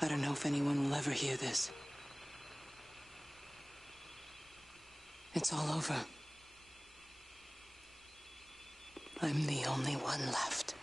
I don't know if anyone will ever hear this. It's all over. I'm the only one left.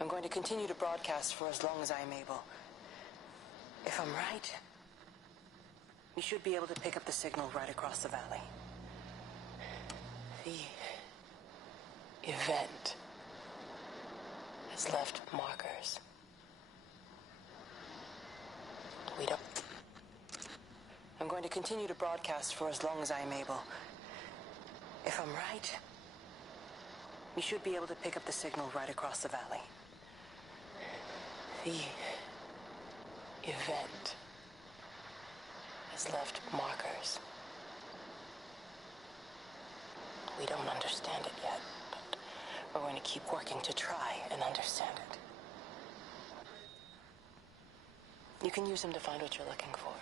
I'm going to continue to broadcast for as long as I am able. If I'm right, we should be able to pick up the signal right across the valley. The event has left markers. We don't... I'm going to continue to broadcast for as long as I am able. If I'm right, we should be able to pick up the signal right across the valley. The event has left markers. We don't understand it yet, but we're going to keep working to try and understand it. You can use them to find what you're looking for.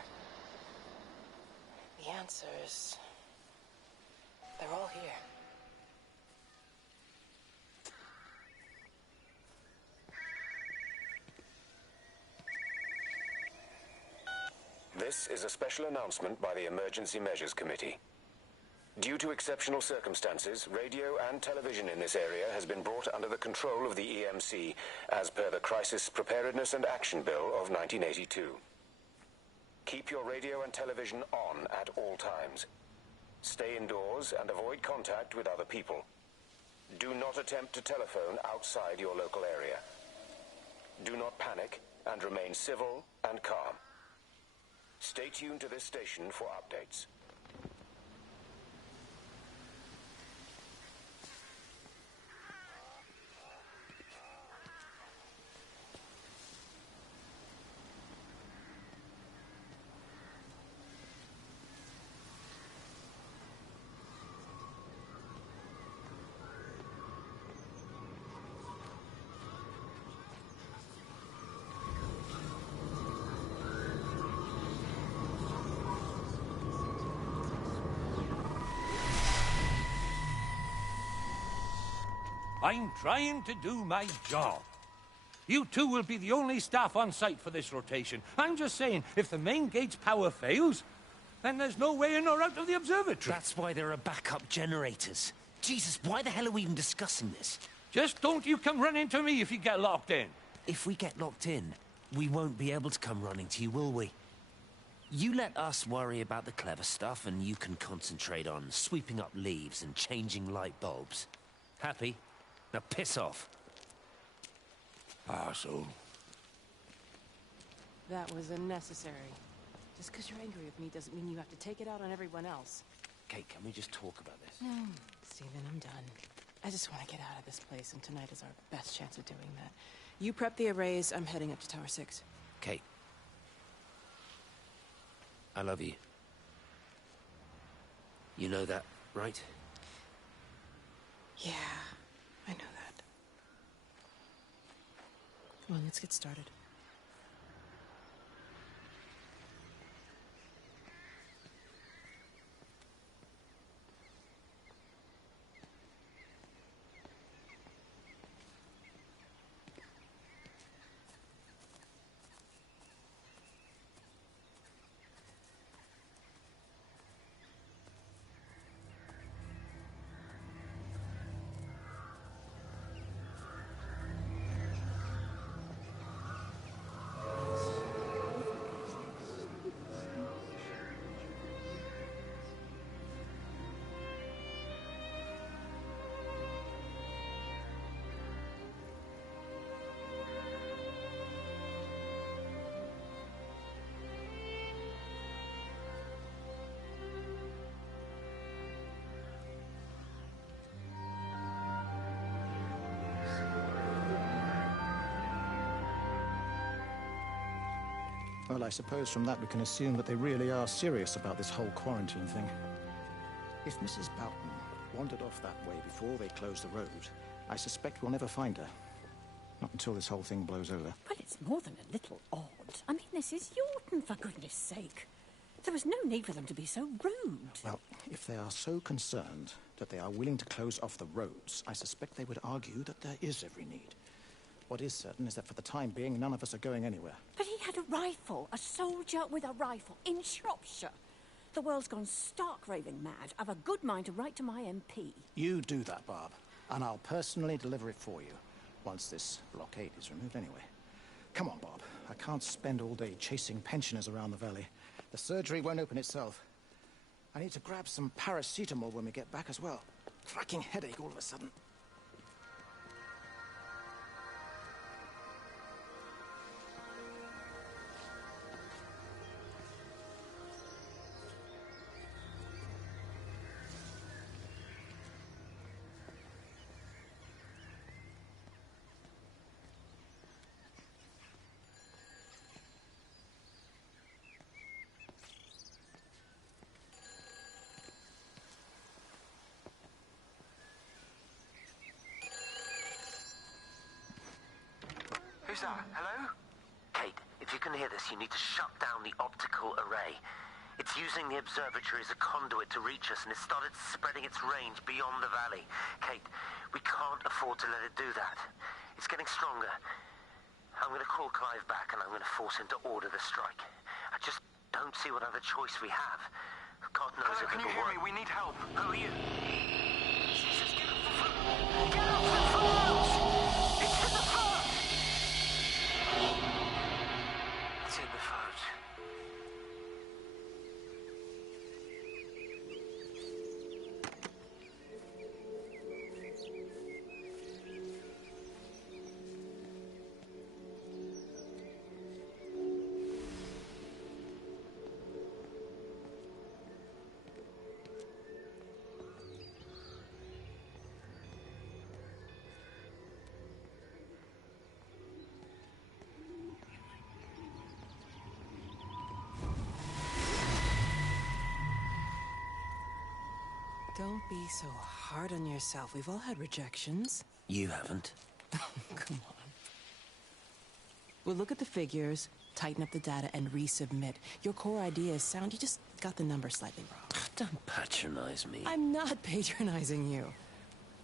The answers, they're all here. This is a special announcement by the Emergency Measures Committee. Due to exceptional circumstances, radio and television in this area has been brought under the control of the EMC as per the Crisis Preparedness and Action Bill of 1982. Keep your radio and television on at all times. Stay indoors and avoid contact with other people. Do not attempt to telephone outside your local area. Do not panic and remain civil and calm. Stay tuned to this station for updates. I'm trying to do my job. You two will be the only staff on site for this rotation. I'm just saying, if the main gate's power fails, then there's no way in or out of the observatory. That's why there are backup generators. Jesus, why the hell are we even discussing this? Just don't you come running to me if you get locked in. If we get locked in, we won't be able to come running to you, will we? You let us worry about the clever stuff, and you can concentrate on sweeping up leaves and changing light bulbs. Happy? Now piss off. Arsehole. That was unnecessary. Just because you're angry with me doesn't mean you have to take it out on everyone else. Kate, can we just talk about this? No, Stephen, I'm done. I just want to get out of this place, and tonight is our best chance of doing that. You prep the arrays, I'm heading up to Tower 6. Kate. I love you. You know that, right? Yeah, Come on, let's get started. Well, I suppose from that we can assume that they really are serious about this whole quarantine thing. If Mrs. Boughton wandered off that way before they closed the road, I suspect we'll never find her. Not until this whole thing blows over. Well, it's more than a little odd. I mean, this is Yorton, for goodness sake. There was no need for them to be so rude. Well, if they are so concerned that they are willing to close off the roads, I suspect they would argue that there is every need. What is certain is that for the time being, none of us are going anywhere. But he had a rifle, a soldier with a rifle, in Shropshire. The world's gone stark raving mad. I've a good mind to write to my MP. You do that, Barb, and I'll personally deliver it for you, once this blockade is removed anyway. Come on, Bob. I can't spend all day chasing pensioners around the valley. The surgery won't open itself. I need to grab some paracetamol when we get back as well. Cracking headache all of a sudden. Who's that? Hello? Kate, if you can hear this, you need to shut down the optical array. It's using the observatory as a conduit to reach us, and it's started spreading its range beyond the valley. Kate, we can't afford to let it do that. It's getting stronger. I'm going to call Clive back, and I'm going to force him to order the strike. I just don't see what other choice we have. God knows Hello, if can it'll you hear work. me? We need help. Who are you? Jesus, get off the phone! Get off the phone! It's in the phone! It's in the phone. Don't be so hard on yourself. We've all had rejections. You haven't. Come on. We'll look at the figures, tighten up the data, and resubmit. Your core idea is sound. You just got the number slightly wrong. Don't patronize me. I'm not patronizing you.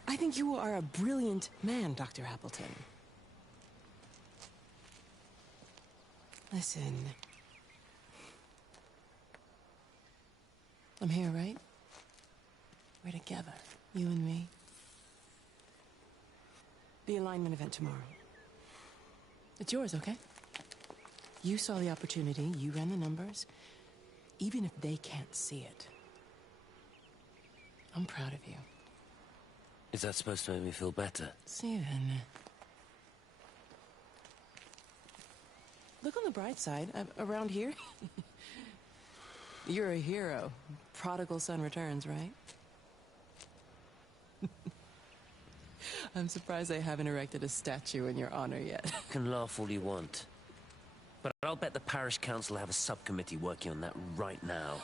I think you are a brilliant man, Dr. Appleton. Listen. I'm here, right? We're together, you and me. The alignment event tomorrow. It's yours, okay? You saw the opportunity, you ran the numbers. Even if they can't see it, I'm proud of you. Is that supposed to make me feel better? Steven. Look on the bright side. Around here, you're a hero. Prodigal son returns, right? I'm surprised they haven't erected a statue in your honor yet. You can laugh all you want. But I'll bet the parish council have a subcommittee working on that right now.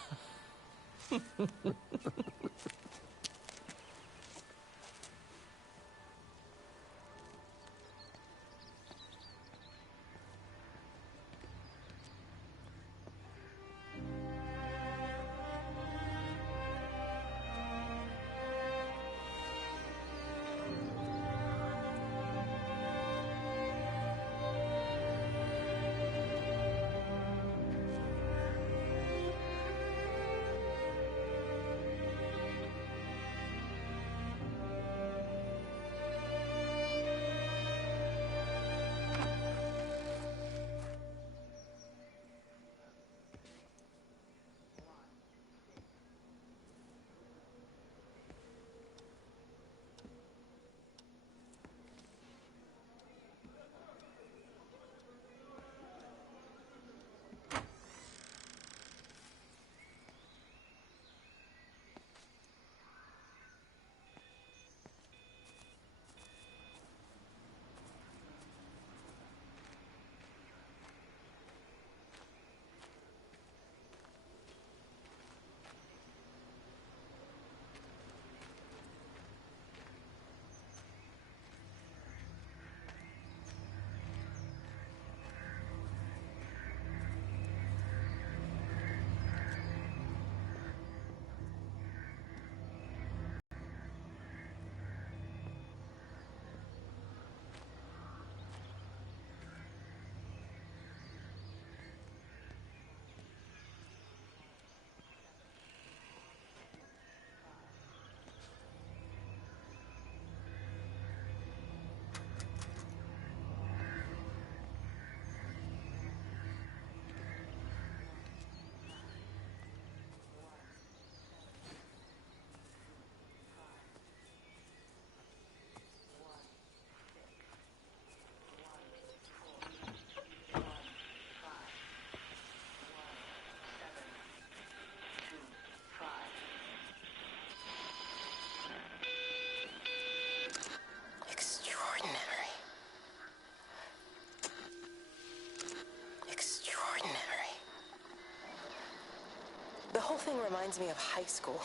reminds me of high school.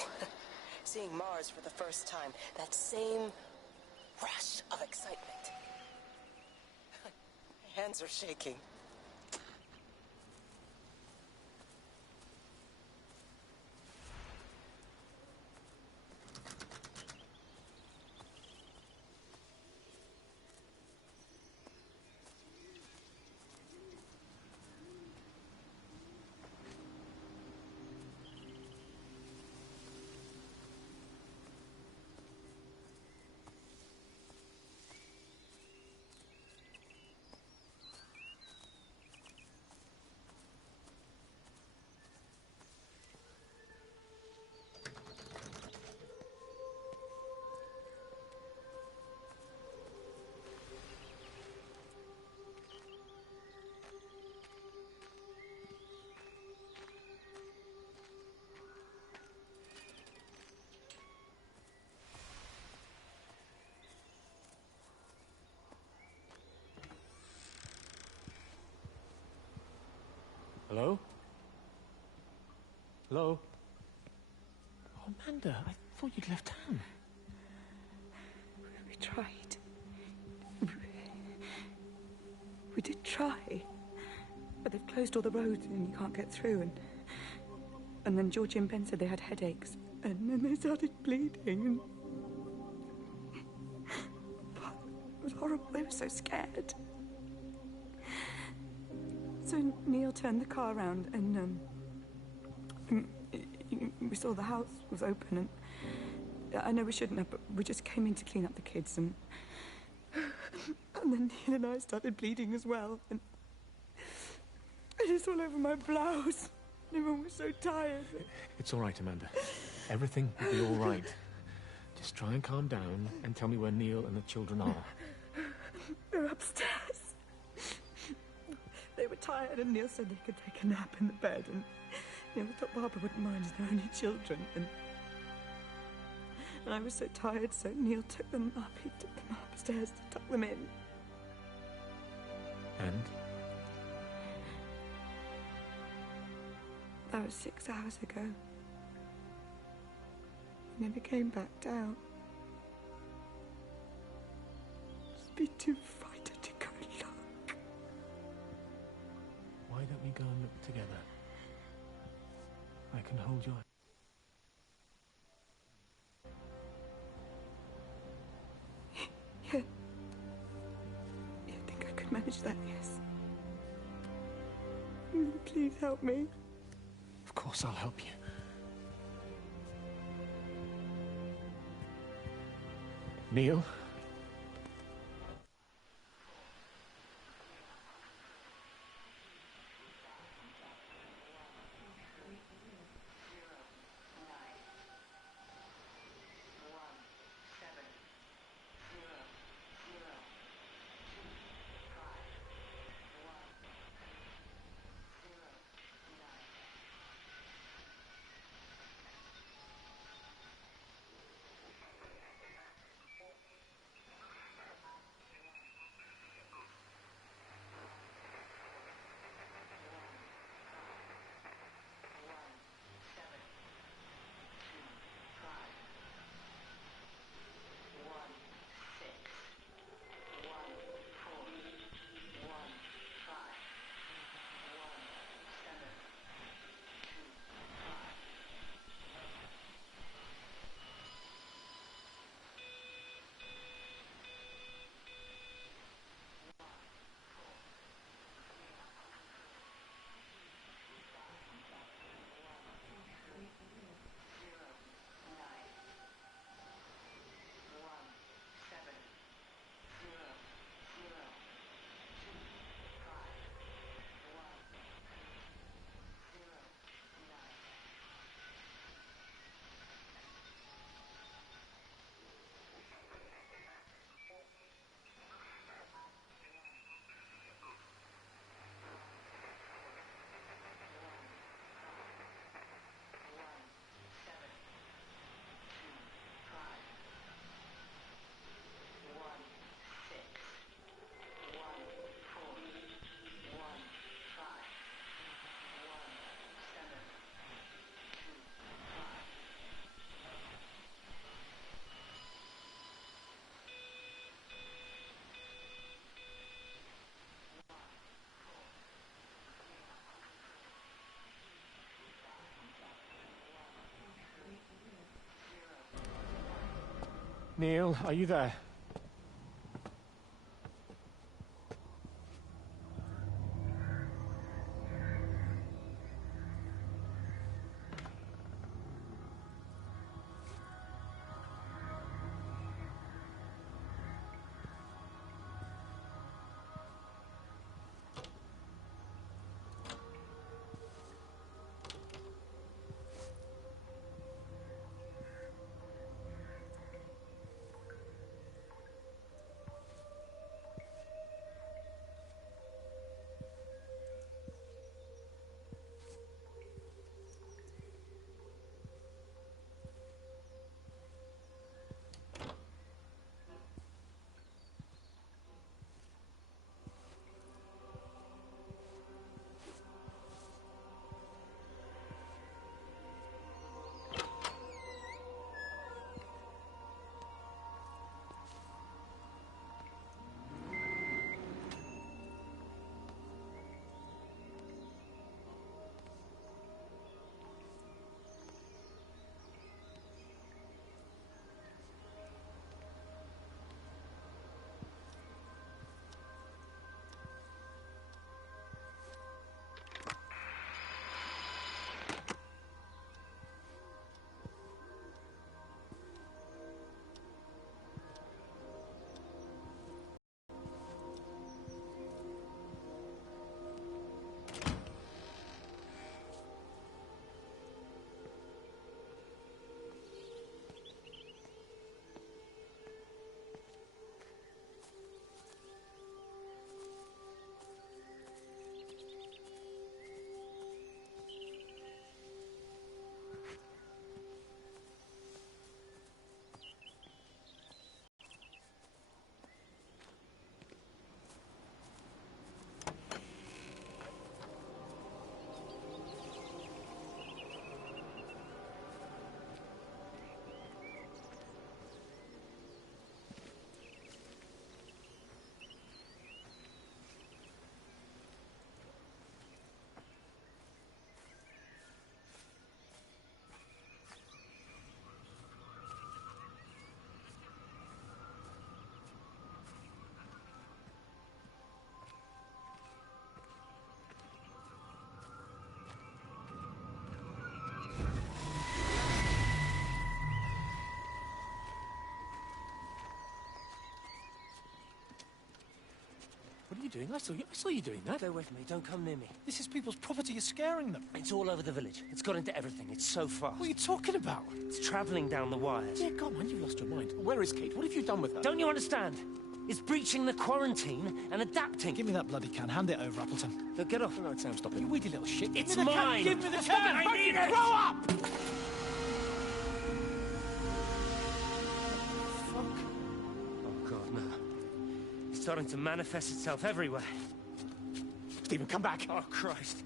Seeing Mars for the first time. That same rush of excitement. My hands are shaking. Hello? Hello? Oh, Amanda, I thought you'd left town. We tried. We did try. But they've closed all the roads and you can't get through. And then Georgie and Ben said they had headaches. And then they started bleeding. And it was horrible. They were so scared. So Neil turned the car around and we saw the house was open, and I know we shouldn't have, but we just came in to clean up the kids, and then Neil and I started bleeding as well, and it's all over my blouse. Everyone was so tired. It's all right, Amanda. Everything will be all right. Just try and calm down and tell me where Neil and the children are. They're upstairs. They were tired, and Neil said they could take a nap in the bed, and Neil thought Barbara wouldn't mind as they're only children, and I was so tired, so Neil took them up. He took them upstairs to tuck them in. And? That was 6 hours ago. He never came back down. Just be too frightened to go look. Why don't we go and look together? I can hold your hand. Yeah. Yeah, I think I could manage that, yes. Please help me. Of course I'll help you. Neil? Neil, are you there? What are you doing? I saw you doing that. Stay away from me. Don't come near me. This is people's property. You're scaring them. It's all over the village. It's got into everything. It's so fast. What are you talking about? It's travelling down the wires. Yeah, come on, you've lost your mind. Where is Kate? What have you done with her? Don't you understand? It's breaching the quarantine and adapting. Give me that bloody can. Hand it over, Appleton. Look, get off. No, Sam, stop it. You weedy little shit. It's Give me the mine. Can. Give me the Stop can. it. I need it. Grow up! Fuck. Oh, God, no. It's starting to manifest itself everywhere. Stephen, come back. Oh, Christ.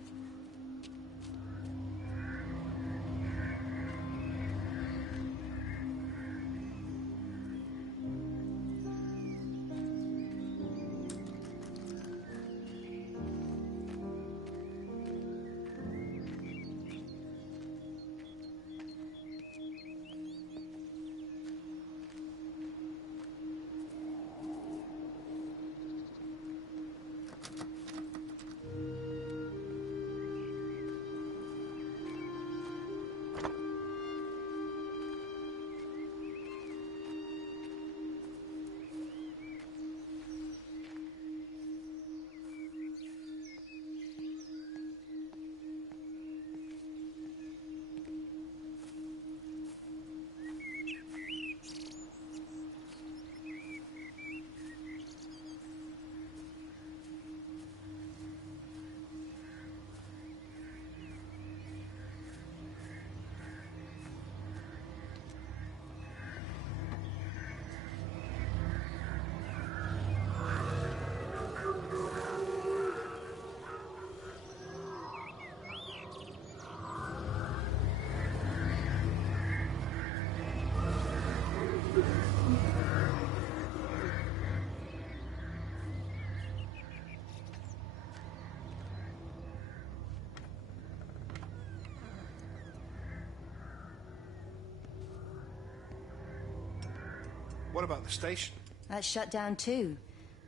What about the station? That's shut down too.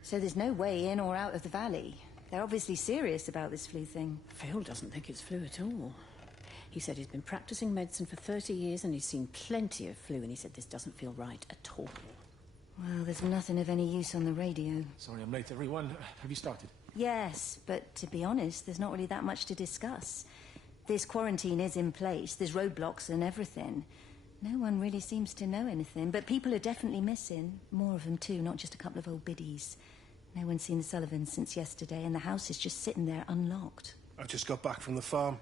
So there's no way in or out of the valley. They're obviously serious about this flu thing. Phil doesn't think it's flu at all. He said he's been practicing medicine for 30 years and he's seen plenty of flu, and he said this doesn't feel right at all. Well, there's nothing of any use on the radio. Sorry I'm late, everyone. Have you started? Yes, but to be honest, there's not really that much to discuss. This quarantine is in place. There's roadblocks and everything. No one really seems to know anything, but people are definitely missing. More of them, too, not just a couple of old biddies. No one's seen the Sullivans since yesterday, and the house is just sitting there unlocked. I just got back from the farm.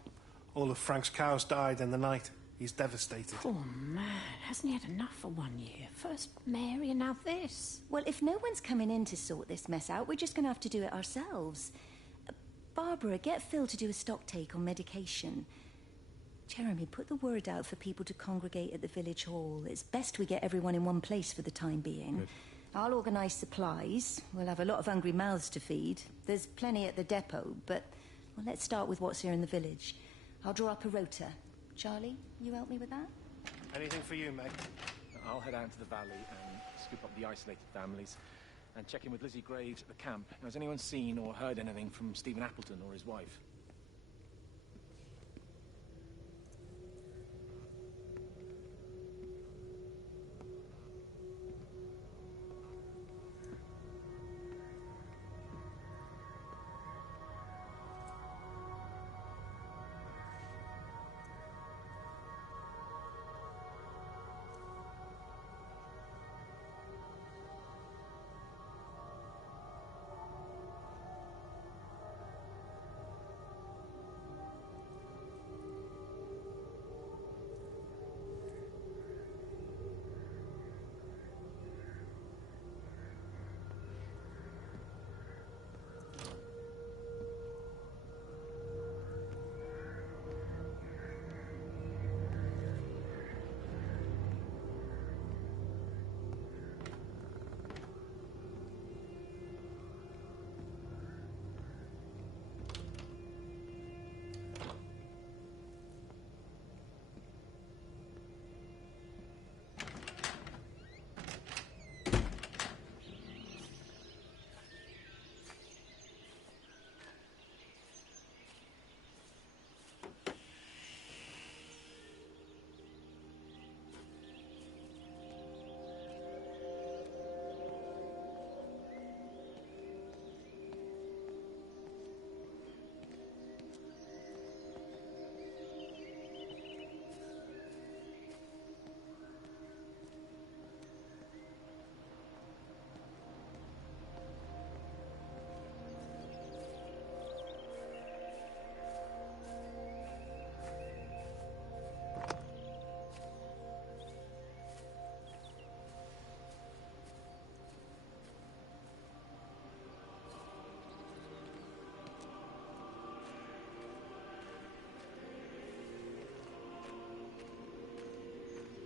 All of Frank's cows died in the night. He's devastated. Poor man. Hasn't he had enough for 1 year? First Mary and now this. Well, if no one's coming in to sort this mess out, we're just going to have to do it ourselves. Barbara, get Phil to do a stock take on medication. Jeremy, put the word out for people to congregate at the village hall. It's best we get everyone in one place for the time being. Good. I'll organise supplies. We'll have a lot of hungry mouths to feed. There's plenty at the depot, but well, let's start with what's here in the village. I'll draw up a rota. Charlie, you help me with that? Anything for you, Meg? I'll head out to the valley and scoop up the isolated families and check in with Lizzie Graves at the camp. Now, has anyone seen or heard anything from Stephen Appleton or his wife?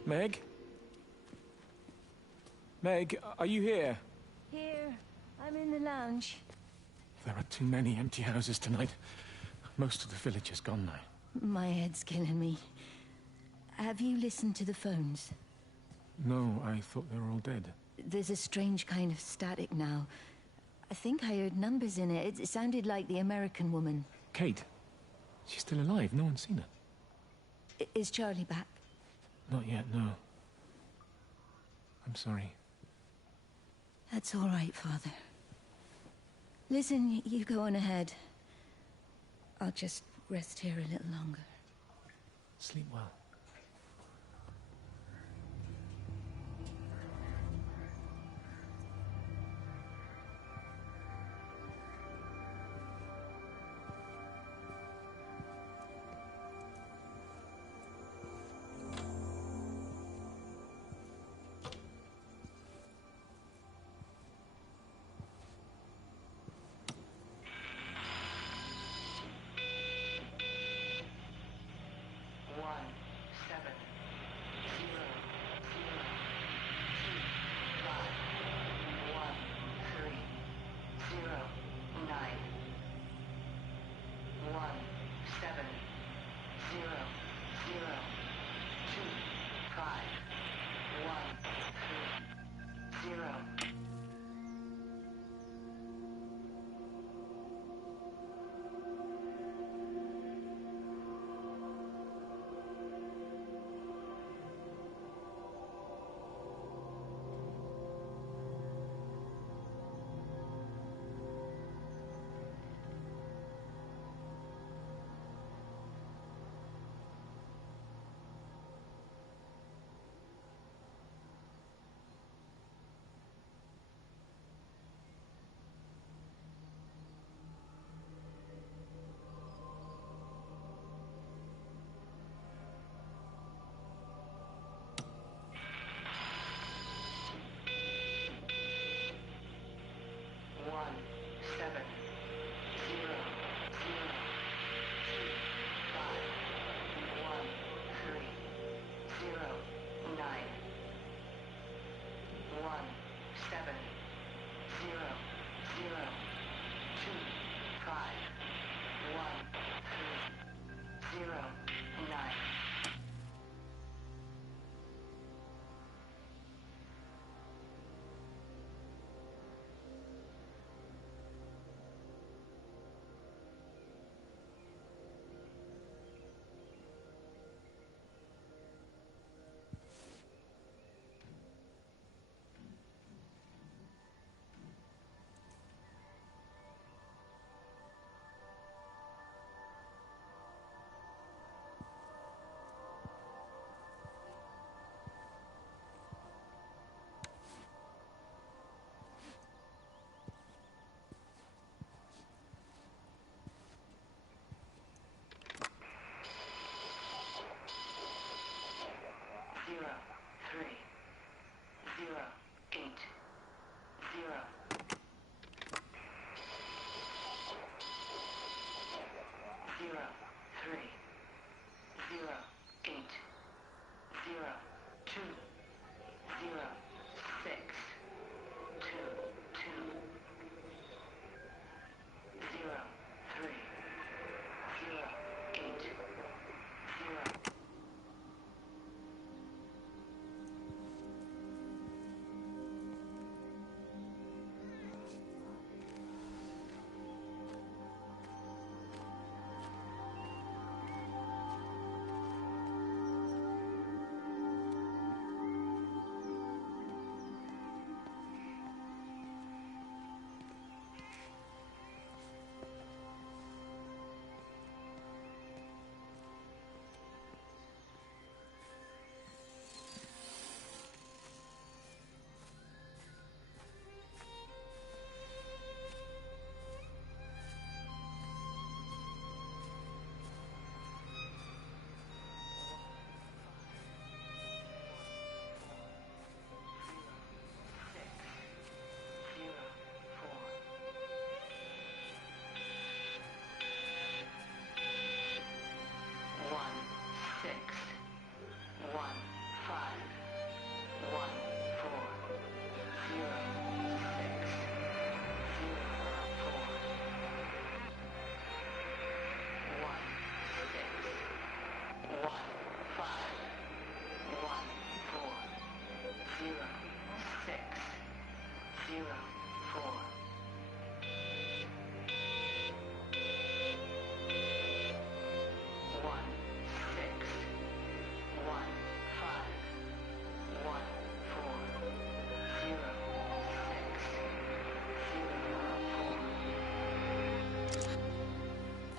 Meg? Meg, are you here? Here. I'm in the lounge. There are too many empty houses tonight. Most of the village is gone now. My head's killing me. Have you listened to the phones? No, I thought they were all dead. There's a strange kind of static now. I think I heard numbers in it. It sounded like the American woman. Kate? She's still alive. No one's seen her. Is Charlie back? Not yet, no. I'm sorry. That's all right, Father. Listen, you go on ahead. I'll just rest here a little longer. Sleep well.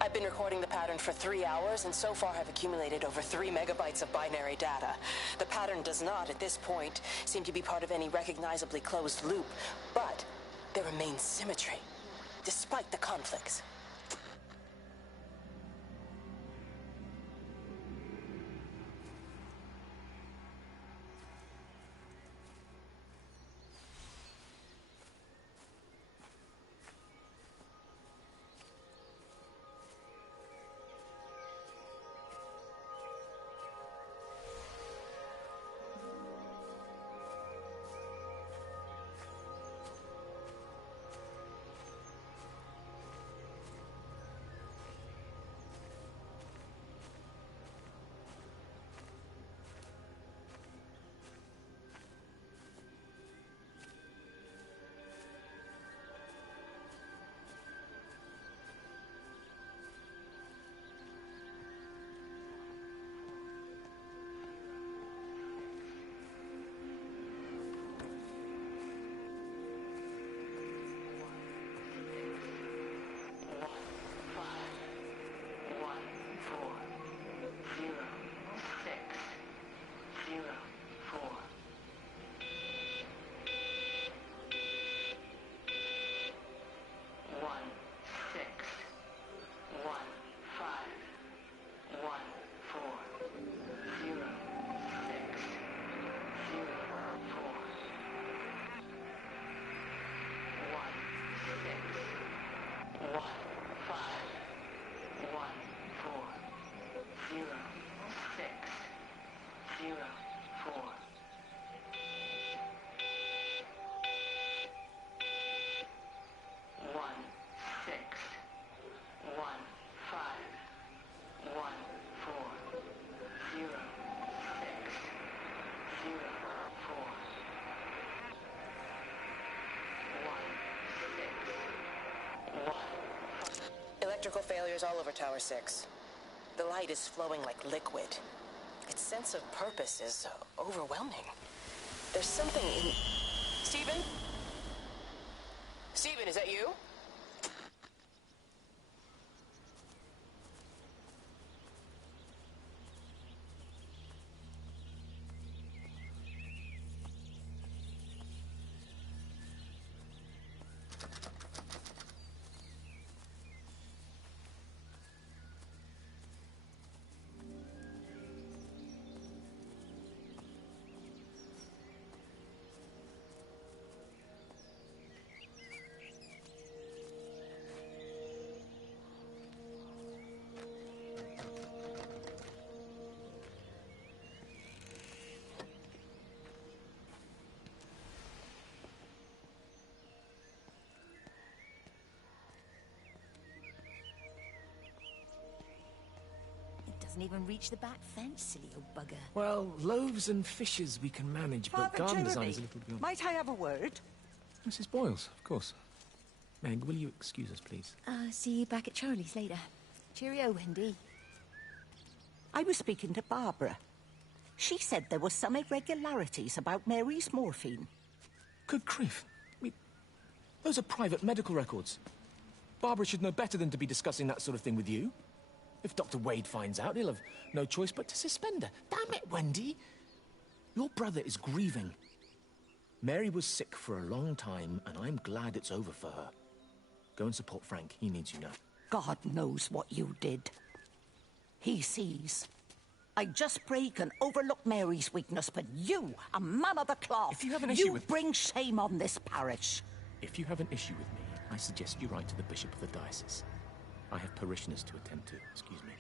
I've been recording the pattern for 3 hours, and so far have accumulated over 3 megabytes of binary data. The pattern does not, at this point, seem to be part of any recognizably closed loop, but there remains symmetry, despite the conflicts. Electrical failures all over Tower 6. The light is flowing like liquid. Its sense of purpose is overwhelming. There's something in... Stephen? Stephen, is that you? Doesn't even reach the back fence, silly old bugger. Well, loaves and fishes we can manage, but Father garden Jeremy, design is a little beyond... might I have a word? Mrs. Boyles, of course. Meg, will you excuse us, please? See you back at Charlie's later. Cheerio, Wendy. I was speaking to Barbara. She said there were some irregularities about Mary's morphine. Good grief. I mean, those are private medical records. Barbara should know better than to be discussing that sort of thing with you. If Dr. Wade finds out, he'll have no choice but to suspend her. Damn it, Wendy! Your brother is grieving. Mary was sick for a long time, and I'm glad it's over for her. Go and support Frank. He needs you now. God knows what you did. He sees. I just break and overlook Mary's weakness, but you, a man of the cloth, If you have an issue you with... bring shame on this parish. If you have an issue with me, I suggest you write to the Bishop of the Diocese. I have parishioners to attend to. Excuse me.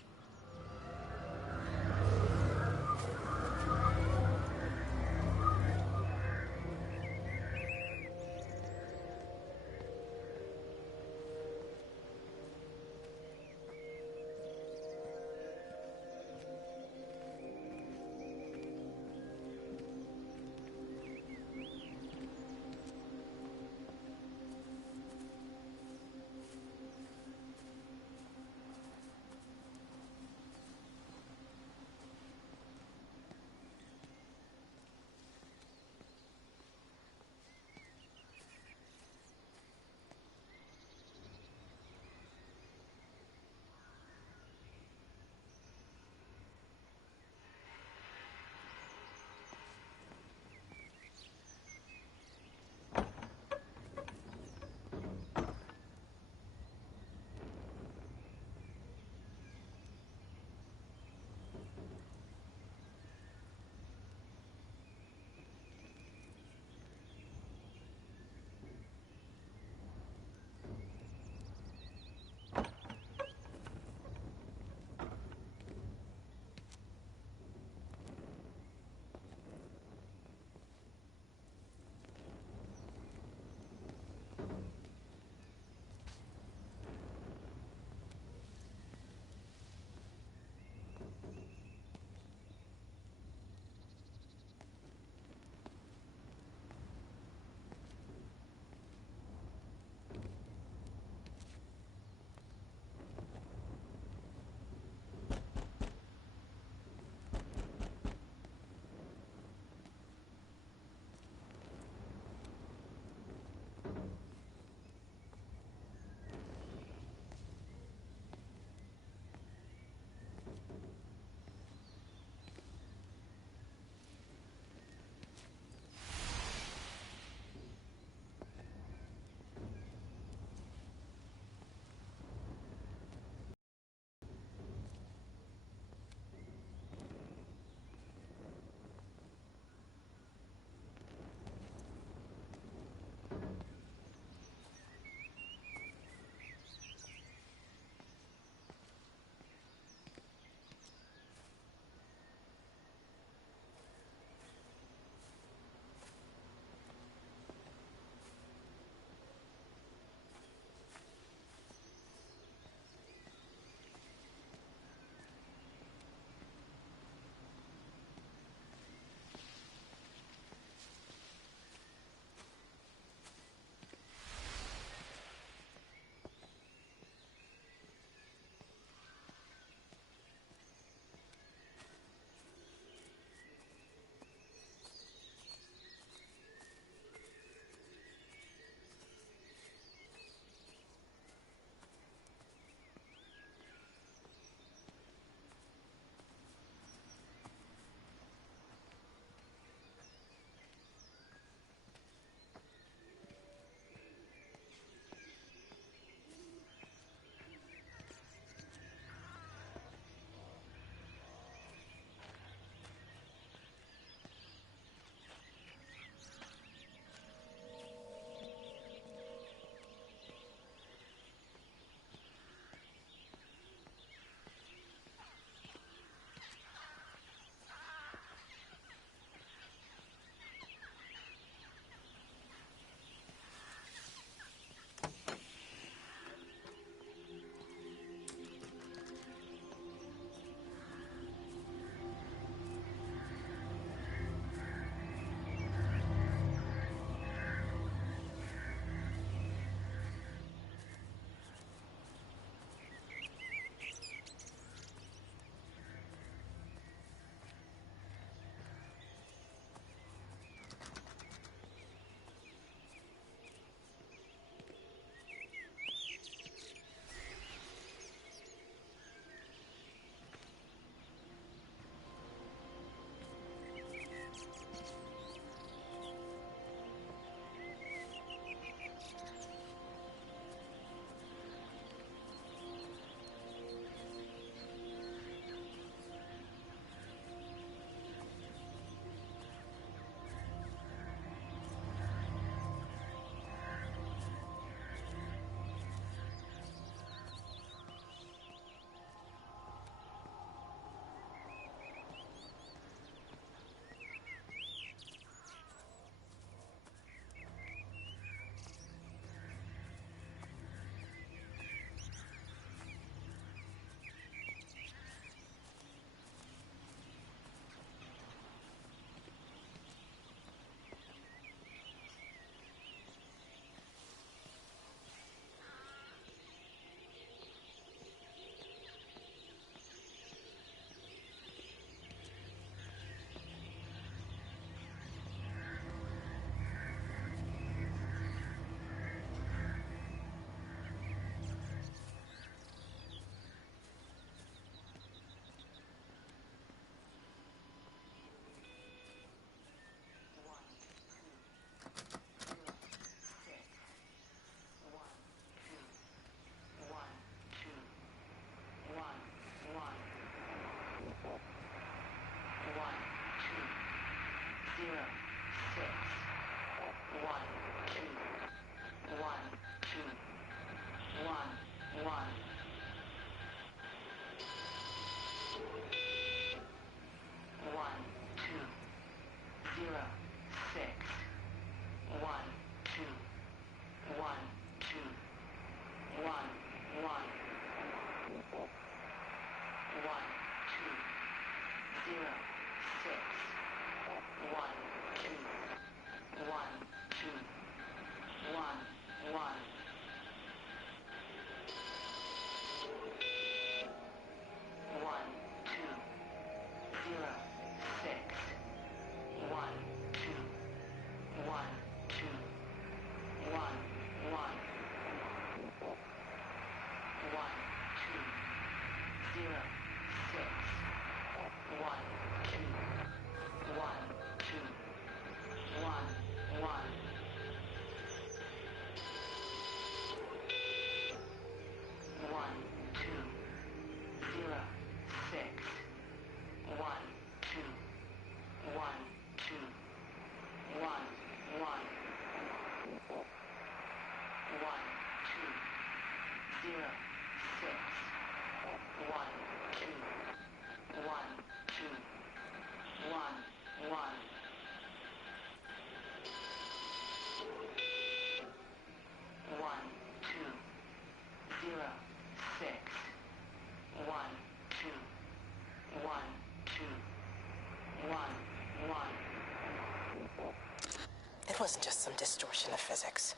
It wasn't just some distortion of physics.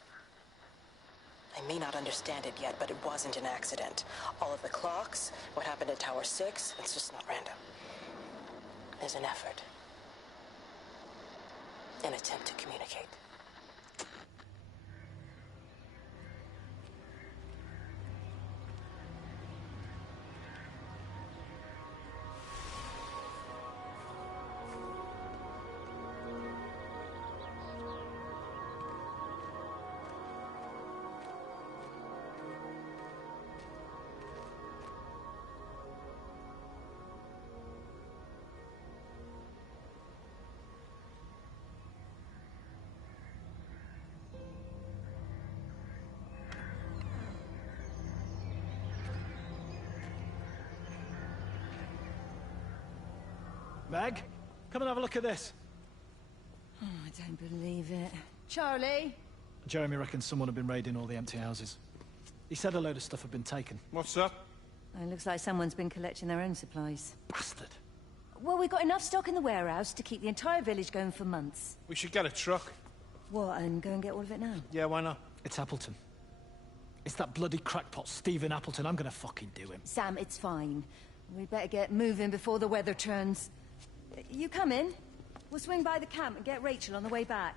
I may not understand it yet, but it wasn't an accident. All of the clocks, what happened at Tower 6, it's just not random. There's an effort. An attempt to communicate. Meg, come and have a look at this. Oh, I don't believe it. Charlie? Jeremy reckons someone had been raiding all the empty houses. He said a load of stuff had been taken. What's up? It looks like someone's been collecting their own supplies. Bastard. Well, we've got enough stock in the warehouse to keep the entire village going for months. We should get a truck. What, and go and get all of it now? Yeah, why not? It's Appleton. It's that bloody crackpot, Stephen Appleton. I'm gonna fucking do him. Sam, it's fine. We'd better get moving before the weather turns. You come in. We'll swing by the camp and get Rachel on the way back.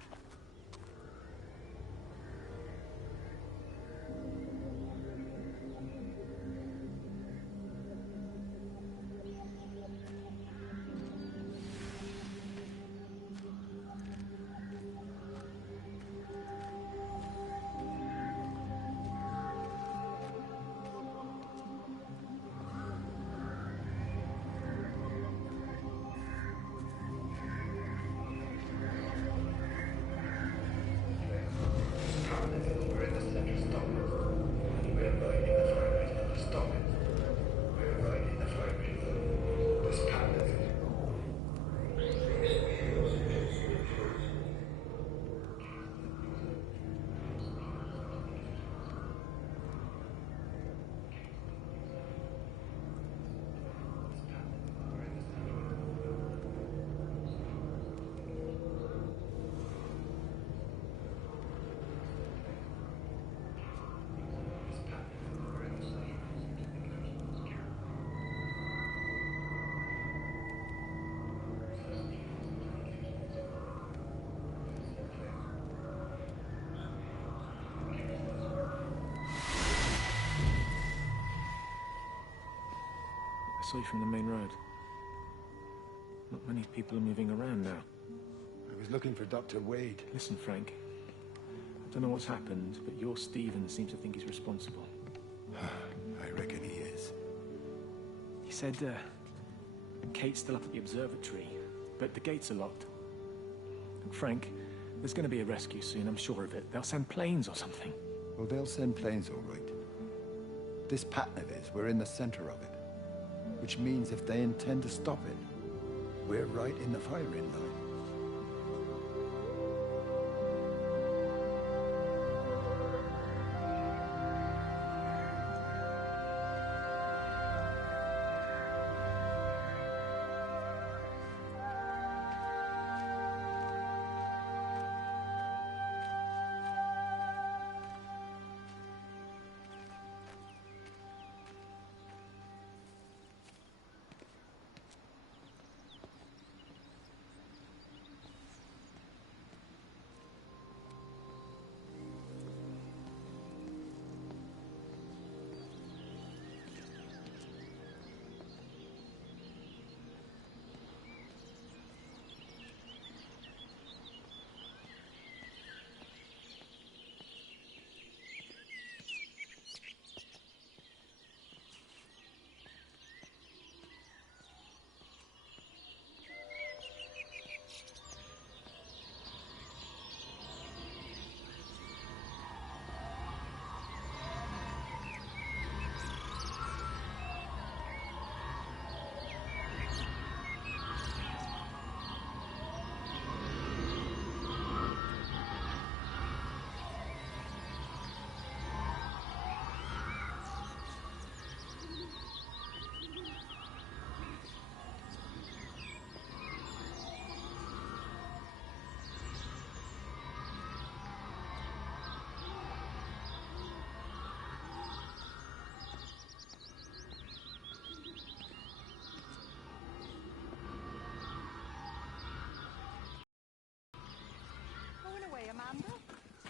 I saw you from the main road. Not many people are moving around now. I was looking for Dr. Wade. Listen, Frank. I don't know what's happened, but your Stephen seems to think he's responsible. I reckon he is. He said, Kate's still up at the observatory, but the gates are locked. And Frank, There's going to be a rescue soon, I'm sure of it. They'll send planes or something. Well, they'll send planes, all right. This pattern of his, we're in the center of it. Which means if they intend to stop it, we're right in the firing line.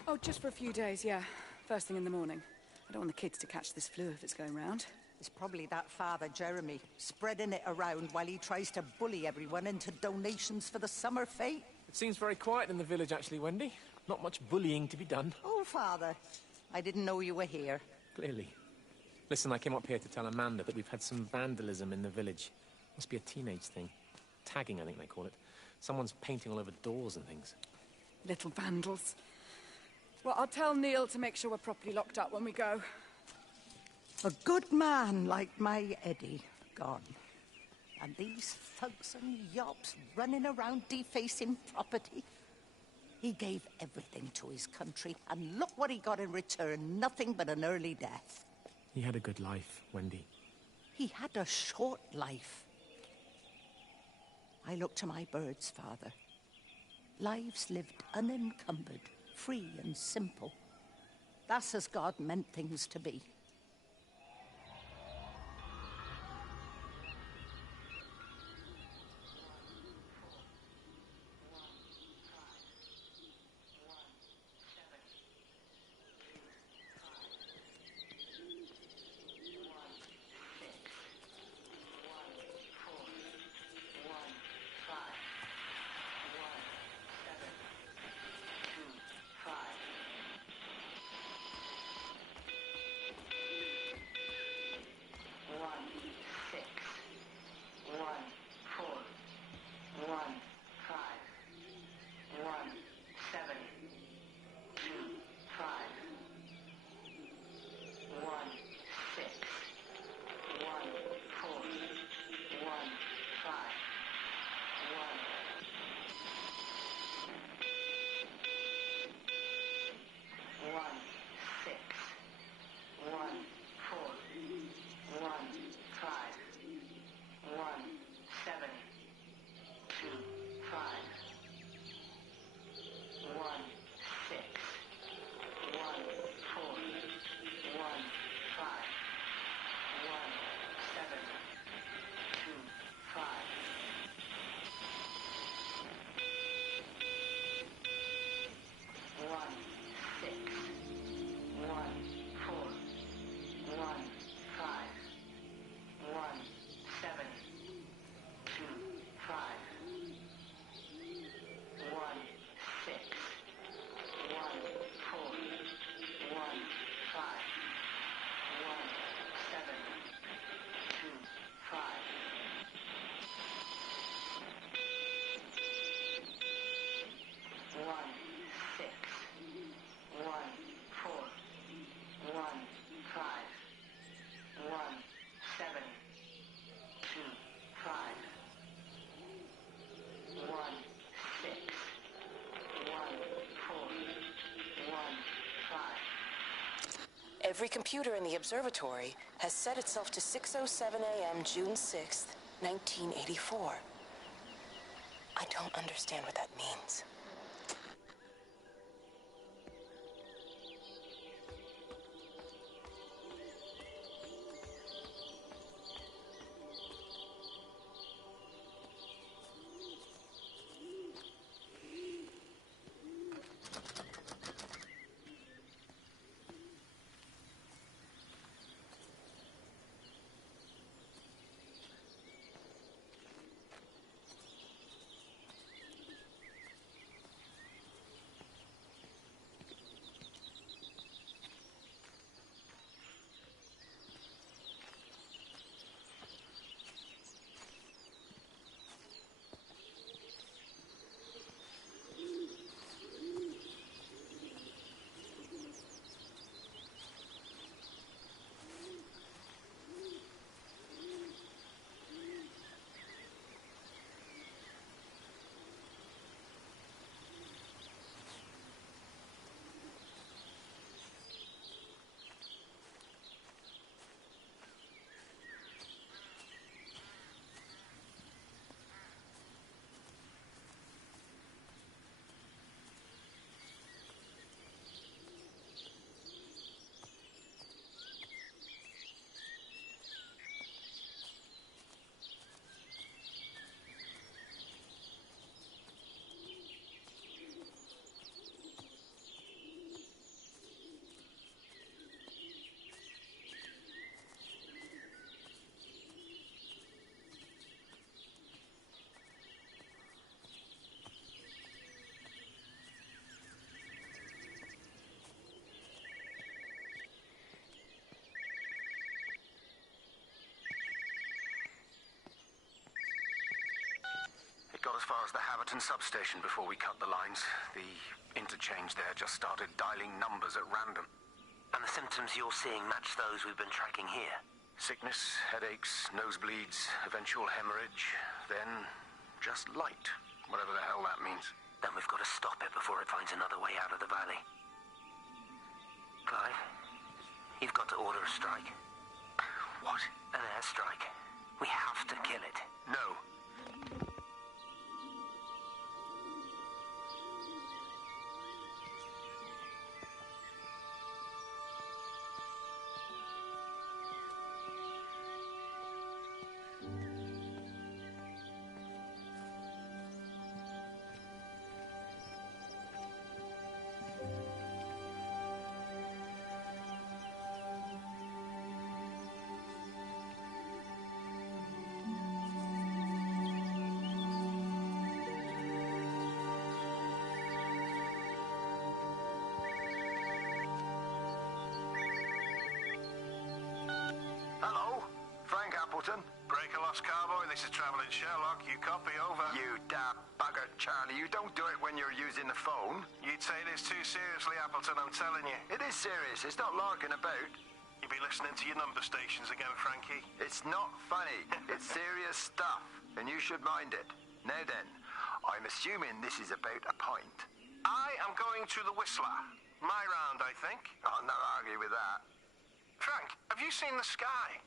Oh, just for a few days, yeah. First thing in the morning. I don't want the kids to catch this flu if it's going round. It's probably that father, Jeremy, spreading it around while he tries to bully everyone into donations for the summer fete. It seems very quiet in the village, actually, Wendy. Not much bullying to be done. Oh, father, I didn't know you were here. Clearly. Listen, I came up here to tell Amanda that we've had some vandalism in the village. Must be a teenage thing. Tagging, I think they call it. Someone's painting all over doors and things. Little vandals. Well, I'll tell Neil to make sure we're properly locked up when we go. A good man like my Eddie, gone. And these thugs and yobs running around defacing property. He gave everything to his country, and look what he got in return. Nothing but an early death. He had a good life, Wendy. He had a short life. I look to my birds, Father. Lives lived unencumbered, free and simple. That's as God meant things to be. Every computer in the observatory has set itself to 6:07 a.m. June 6th, 1984. I don't understand what that means. Got as far as the Haverton substation before we cut the lines. The interchange there just started dialing numbers at random. And the symptoms you're seeing match those we've been tracking here? Sickness, headaches, nosebleeds, eventual hemorrhage, then just light, whatever the hell that means. Then we've got to stop it before it finds another way out of the valley. Clive, you've got to order a strike. What? An airstrike. We have to kill it. No. Breaker Lost Cowboy, this is Traveling Sherlock. You copy, over. You daft bugger, Charlie. You don't do it when you're using the phone. You'd say this too seriously, Appleton, I'm telling you. It is serious. It's not larking about. You be listening to your number stations again, Frankie. It's not funny. It's serious stuff, and you should mind it. Now then, I'm assuming this is about a pint. I am going to the Whistler. My round, I think. I'll not argue with that. Frank, have you seen the sky?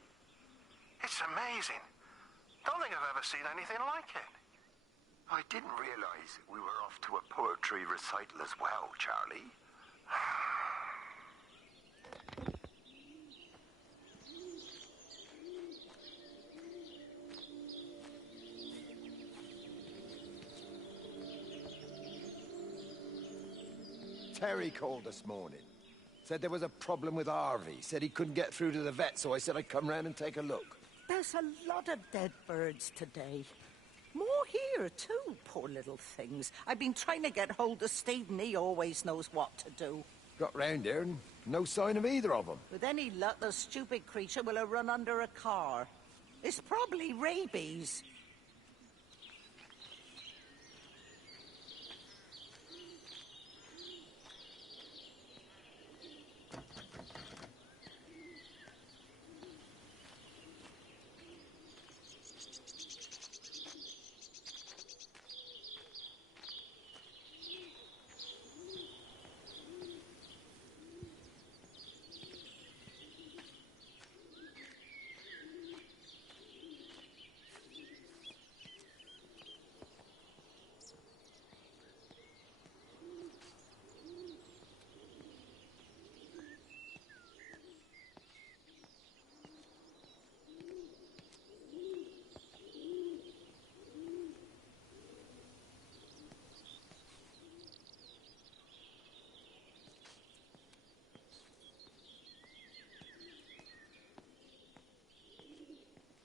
It's amazing. Don't think I've ever seen anything like it. I didn't realize we were off to a poetry recital as well, Charlie. Terry called this morning. Said there was a problem with Harvey. Said he couldn't get through to the vet, so I said I'd come round and take a look. There's a lot of dead birds today. More here, too, poor little things. I've been trying to get hold of Steve, and he always knows what to do. Got round here and no sign of either of them. With any luck, the stupid creature will have run under a car. It's probably rabies.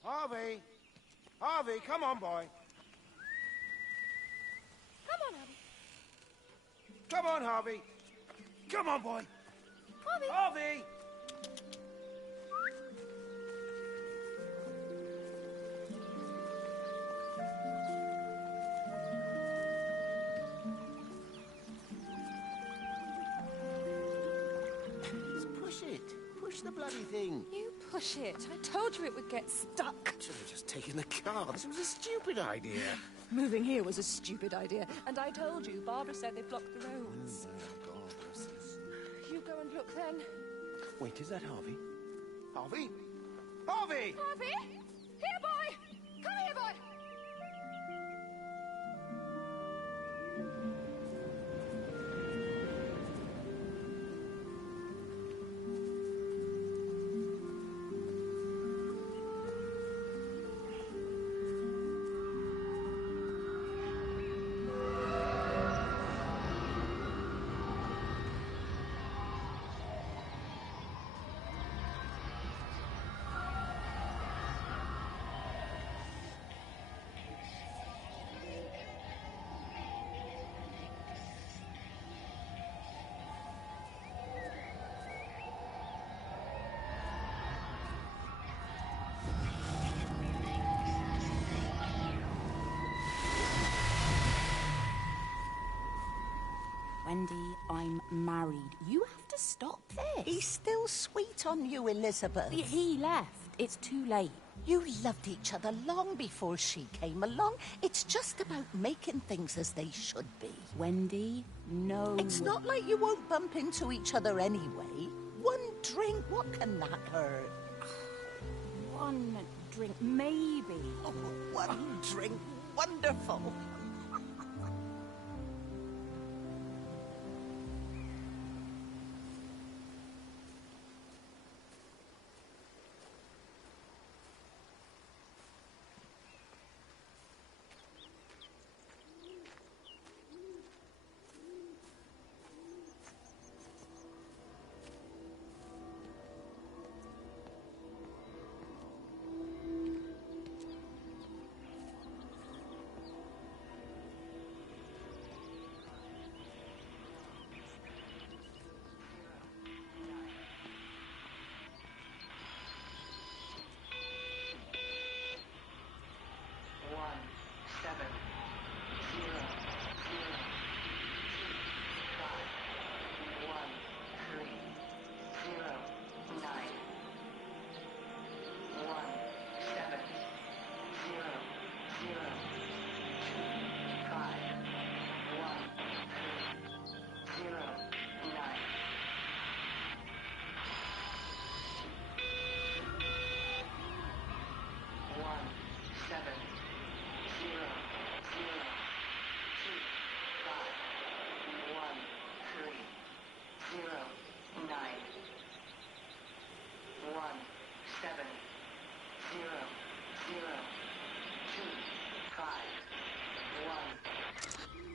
Harvey! Harvey, come on, boy. Come on, Harvey. Come on, Harvey. Come on, boy. Harvey! Harvey! Push it. Push the bloody thing. You push it. I told you it would get stuck. Should have just taken the car. This was a stupid idea. Moving here was a stupid idea. And I told you, Barbara said they blocked the roads. You go and look then. Wait, is that Harvey? Harvey? Harvey! Harvey! Here, boy! Come here, boy! Wendy, I'm married. You have to stop this. He's still sweet on you, Elizabeth. He left. It's too late. You loved each other long before she came along. It's just about making things as they should be. Wendy, no. It's not like you won't bump into each other anyway. One drink, what can that hurt? One drink, maybe. Oh, one drink, wonderful.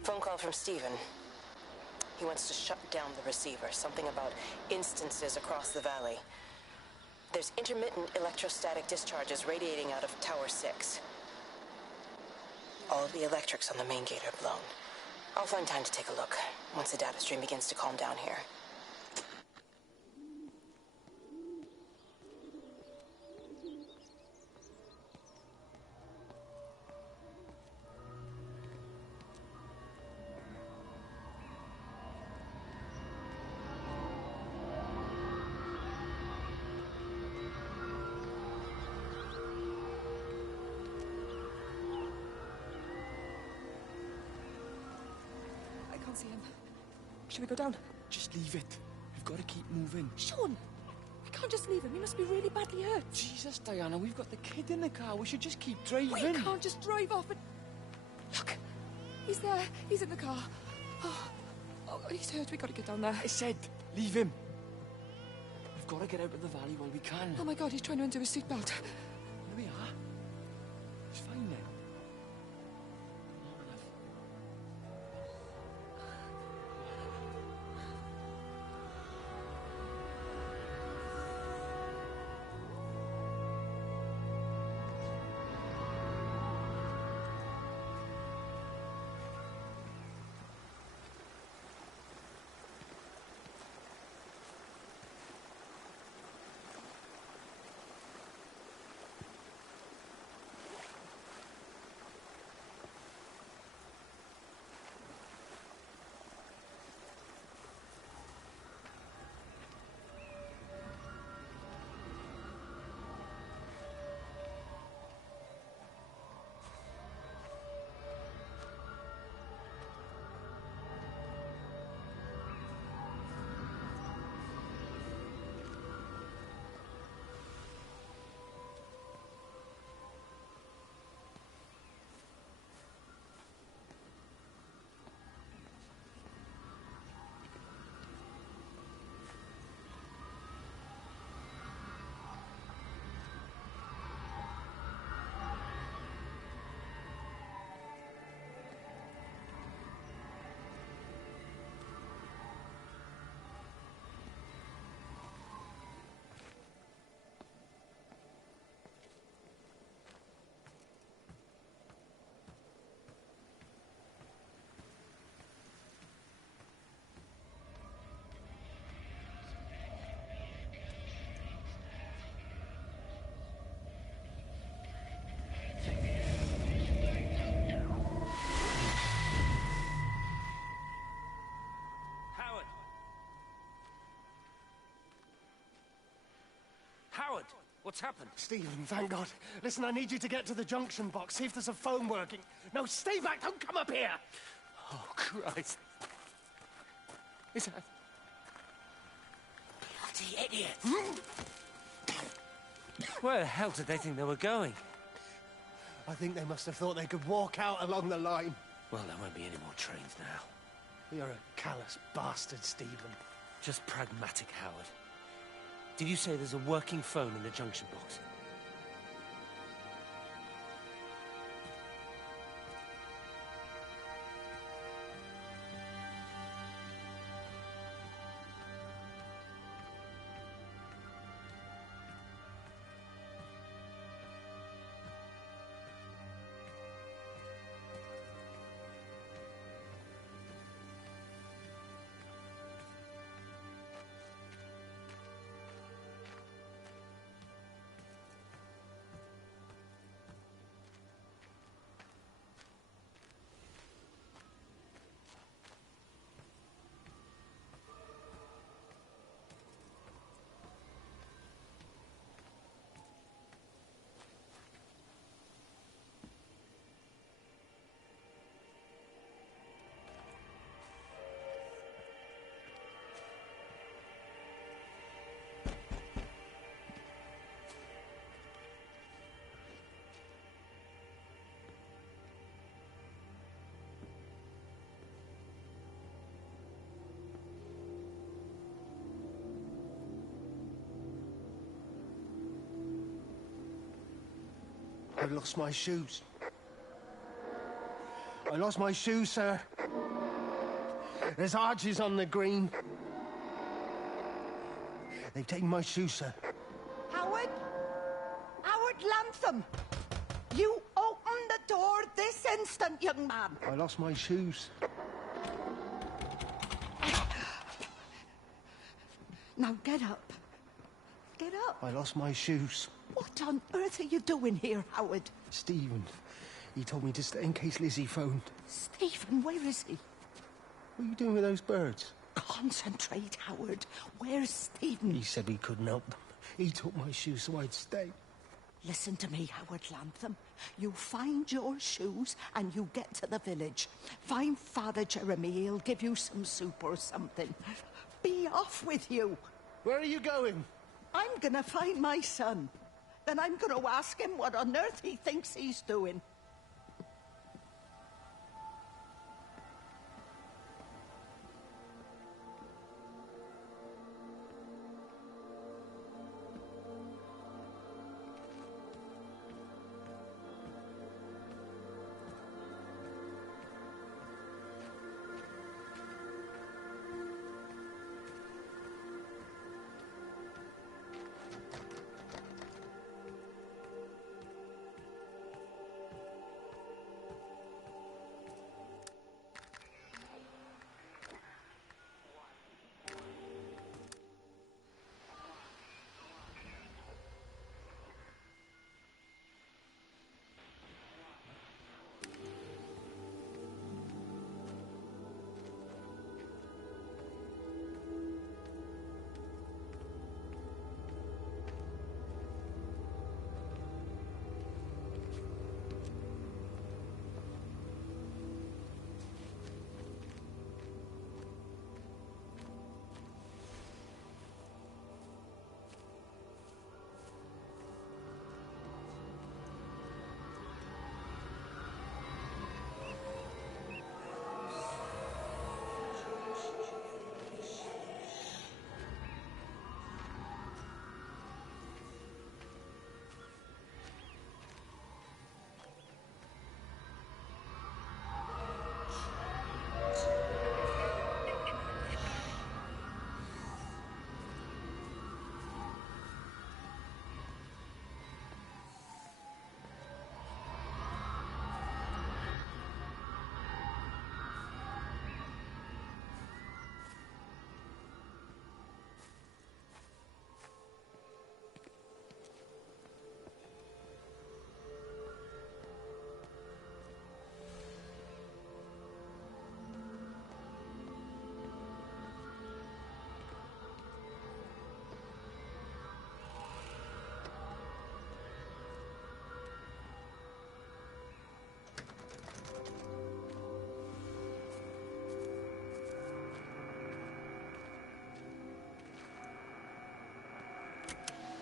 Phone call from Stephen. He wants to shut down the receiver. Something about instances across the valley. There's intermittent electrostatic discharges radiating out of Tower 6. All of the electrics on the main gate are blown. I'll find time to take a look once the data stream begins to calm down here. See him. Should we go down? Just leave it. We've got to keep moving. Sean! We can't just leave him. He must be really badly hurt. Jesus, Diana, we've got the kid in the car. We should just keep driving. We can't just drive off and... Look! He's there. He's in the car. Oh, he's hurt. We've got to get down there. I said, leave him. We've got to get out of the valley while we can. Oh my God, he's trying to undo his seatbelt. Here we are. It's fine then. Howard, what's happened? Stephen, thank God. Listen, I need you to get to the junction box, see if there's a phone working. No, stay back, don't come up here! Oh, Christ. Is that... Bloody idiot! Where the hell did they think they were going? I think they must have thought they could walk out along the line. Well, there won't be any more trains now. You're a callous bastard, Stephen. Just pragmatic, Howard. Did you say there's a working phone in the junction box? I've lost my shoes. I lost my shoes, sir. There's arches on the green. They've taken my shoes, sir. Howard? Howard Lantham! You open the door this instant, young man. I lost my shoes. Now get up. Get up. I lost my shoes. What on earth are you doing here, Howard? Stephen, he told me to stay in case Lizzie phoned. Stephen, where is he? What are you doing with those birds? Concentrate, Howard. Where's Stephen? He said he couldn't help them. He took my shoes so I'd stay. Listen to me, Howard Lantham. You find your shoes and you get to the village. Find Father Jeremy. He'll give you some soup or something. Be off with you. Where are you going? I'm gonna find my son. Then I'm gonna ask him what on earth he thinks he's doing.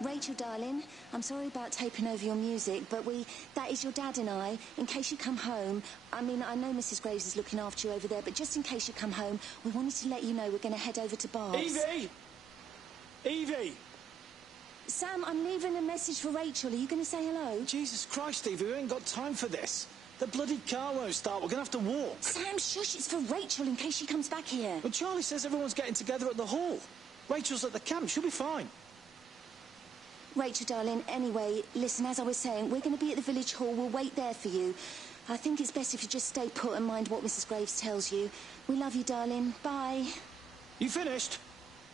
Rachel, darling, I'm sorry about taping over your music, but that is your dad and I. In case you come home, I mean, I know Mrs. Graves is looking after you over there, but just in case you come home, we wanted to let you know we're going to head over to Barb's. Evie! Evie! Sam, I'm leaving a message for Rachel. Are you going to say hello? Jesus Christ, Evie, we ain't got time for this. The bloody car won't start. We're going to have to walk. Sam, shush, it's for Rachel in case she comes back here. Well, Charlie says everyone's getting together at the hall. Rachel's at the camp. She'll be fine. Rachel, darling, anyway, listen, as I was saying, we're going to be at the village hall. We'll wait there for you. I think it's best if you just stay put and mind what Mrs. Graves tells you. We love you, darling. Bye. You finished?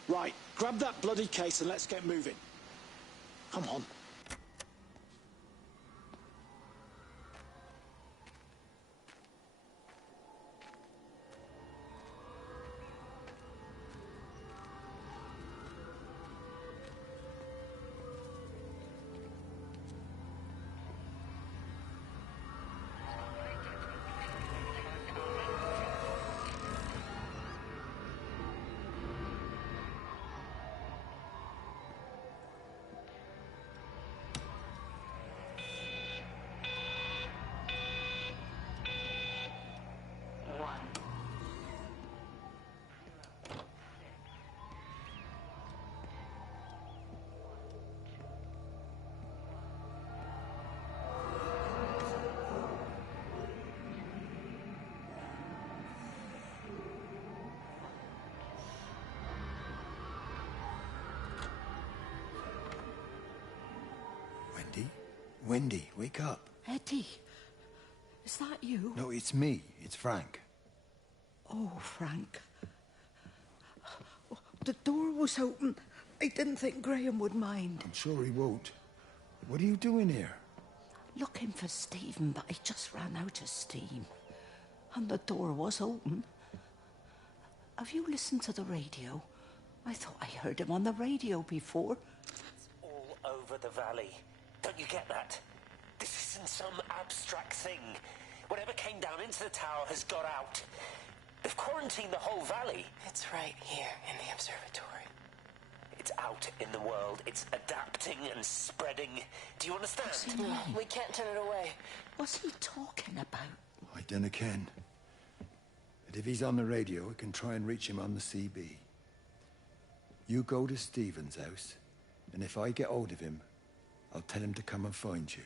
Right, grab that bloody case and let's get moving. Come on. Wendy, wake up. Eddie, is that you? No, it's me. It's Frank. Oh, Frank. The door was open. I didn't think Graham would mind. I'm sure he won't. What are you doing here? Looking for Stephen, but he just ran out of steam. And the door was open. Have you listened to the radio? I thought I heard him on the radio before. It's all over the valley. Don't you get that? This isn't some abstract thing. Whatever came down into the tower has got out. They've quarantined the whole valley. It's right here in the observatory. It's out in the world. It's adapting and spreading. Do you understand? We can't turn it away. What's he talking about? I dunno ken. But if he's on the radio, we can try and reach him on the CB. You go to Stephen's house, and if I get hold of him, I'll tell him to come and find you.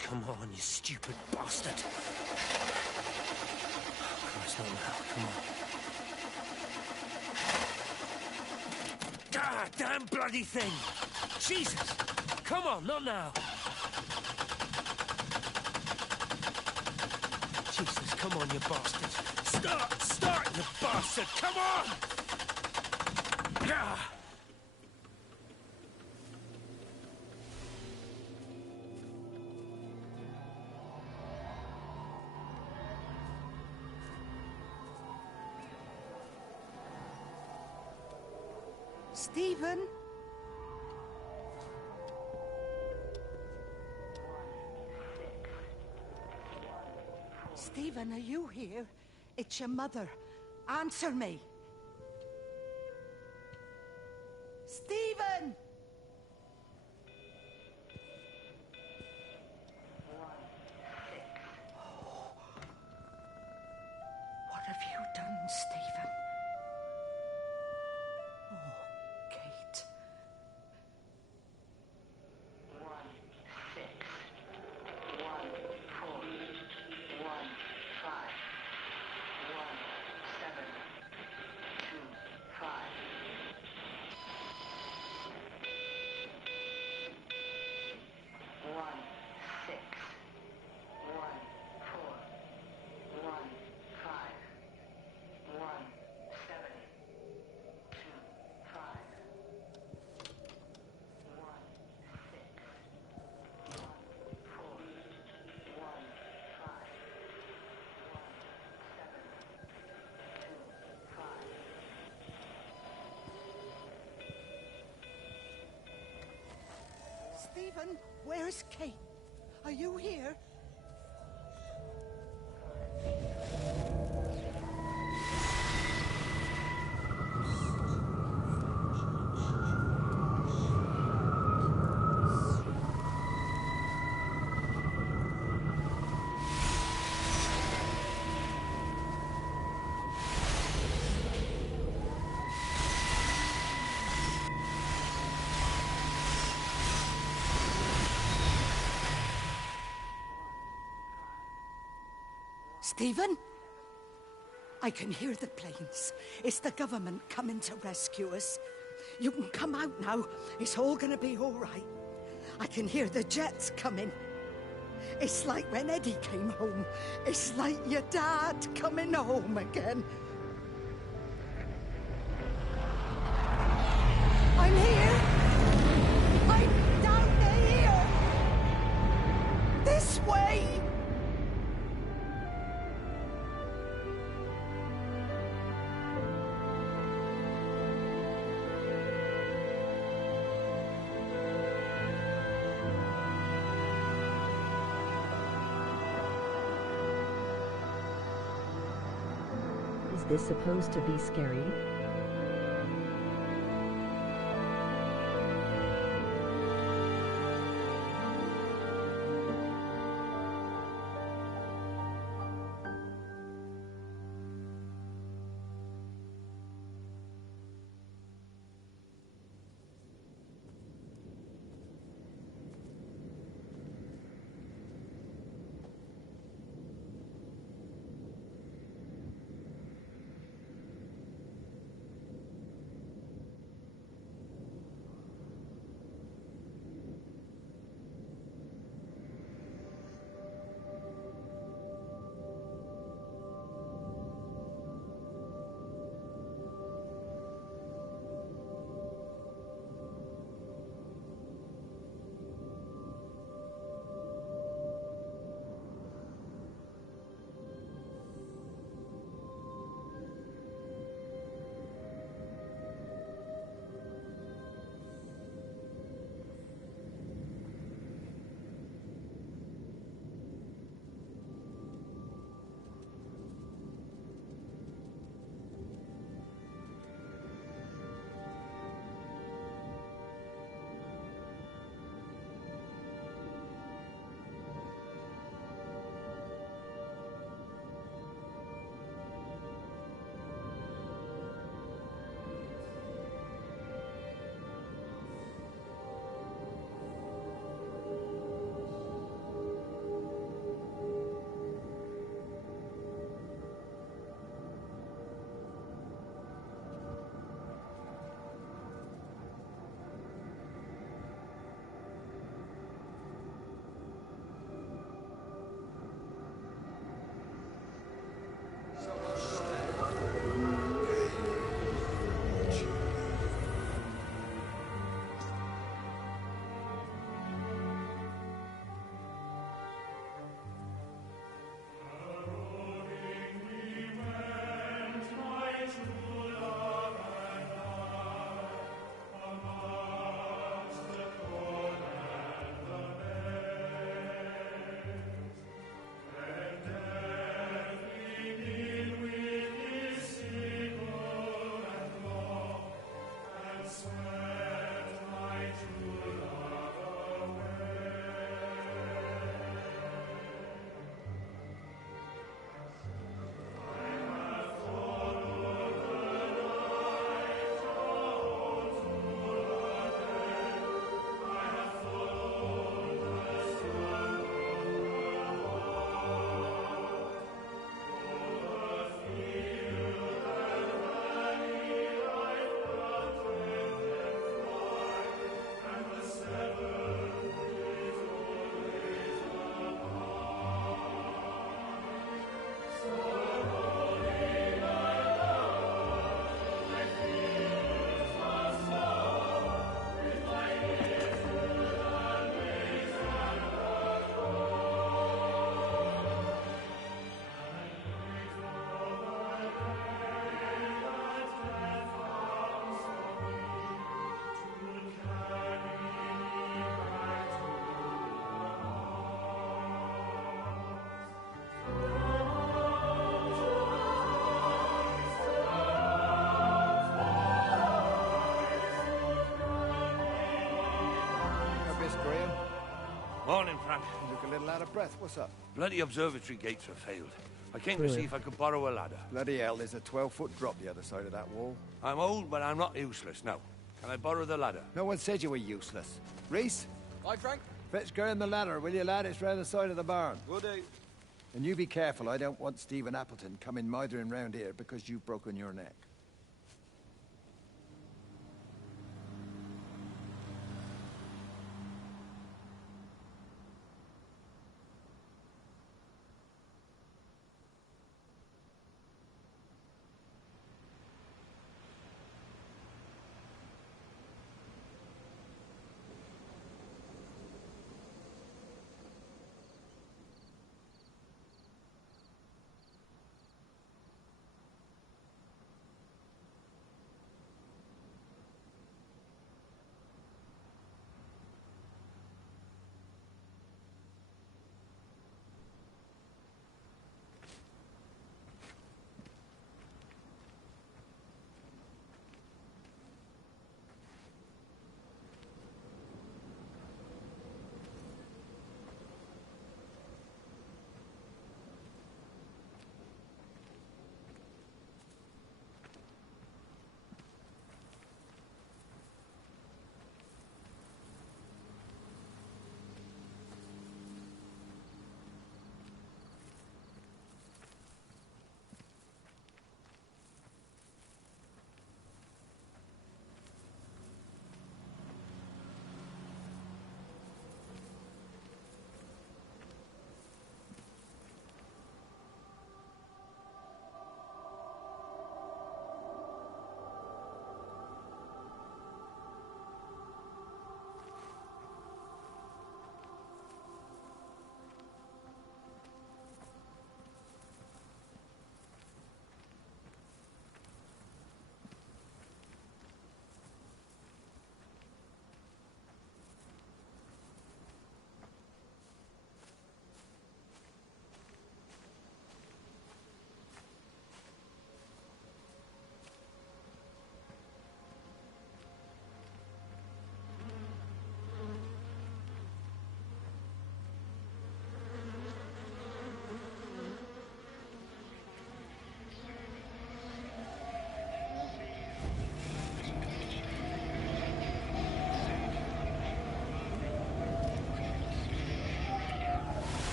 Come on, you stupid bastard. Oh, Christ, not now. Come on. God damn bloody thing! Jesus! Come on, not now. Jesus, come on, you bastard. Start, you bastard! Come on! Ah! Stephen? Stephen, are you here? It's your mother. Answer me. Stephen! What have you done, Stephen? Oh, Kate. 1, 6, 1, 4, 1, 5, 1, 7, 2, 5. 1, 6, 1, 4, 1, 5, 1, 7, 2, 5. 1, 6, 1, 4, 1, 5, 1, 7, 2, 5. Stephen, where's Kate? Are you here? Stephen? I can hear the planes. It's the government coming to rescue us. You can come out now. It's all gonna be all right. I can hear the jets coming. It's like when Eddie came home. It's like your dad coming home again. I'm here. I'm down here. This way. Is this supposed to be scary? Graham. Morning, Frank. You look a little out of breath. What's up? Bloody observatory gates have failed. I came to see if I could borrow a ladder. Bloody hell, there's a 12-foot drop the other side of that wall. I'm old, but I'm not useless, no. Can I borrow the ladder? No one said you were useless. Reese? Hi, Frank. Fetch Graham the ladder, will you, lad? It's round the side of the barn. Will do. And you be careful. I don't want Stephen Appleton coming mithering round here because you've broken your neck.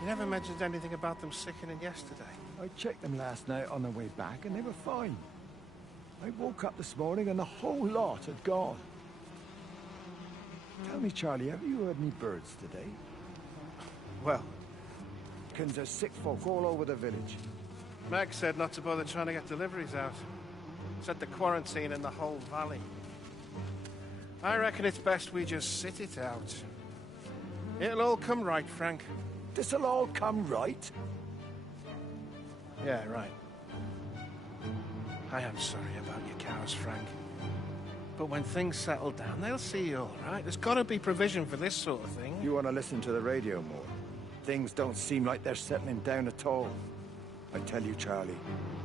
You never mentioned anything about them sickening yesterday. I checked them last night on the way back, and they were fine. I woke up this morning, and the whole lot had gone. Tell me, Charlie, have you heard any birds today? Well, There's sick folk all over the village. Meg said not to bother trying to get deliveries out. Said the quarantine in the whole valley. I reckon it's best we just sit it out. It'll all come right, Frank. This'll all come right? Yeah, right. I am sorry about your cows, Frank. But when things settle down, they'll see you all right. There's got to be provision for this sort of thing. You want to listen to the radio more? Things don't seem like they're settling down at all. I tell you, Charlie,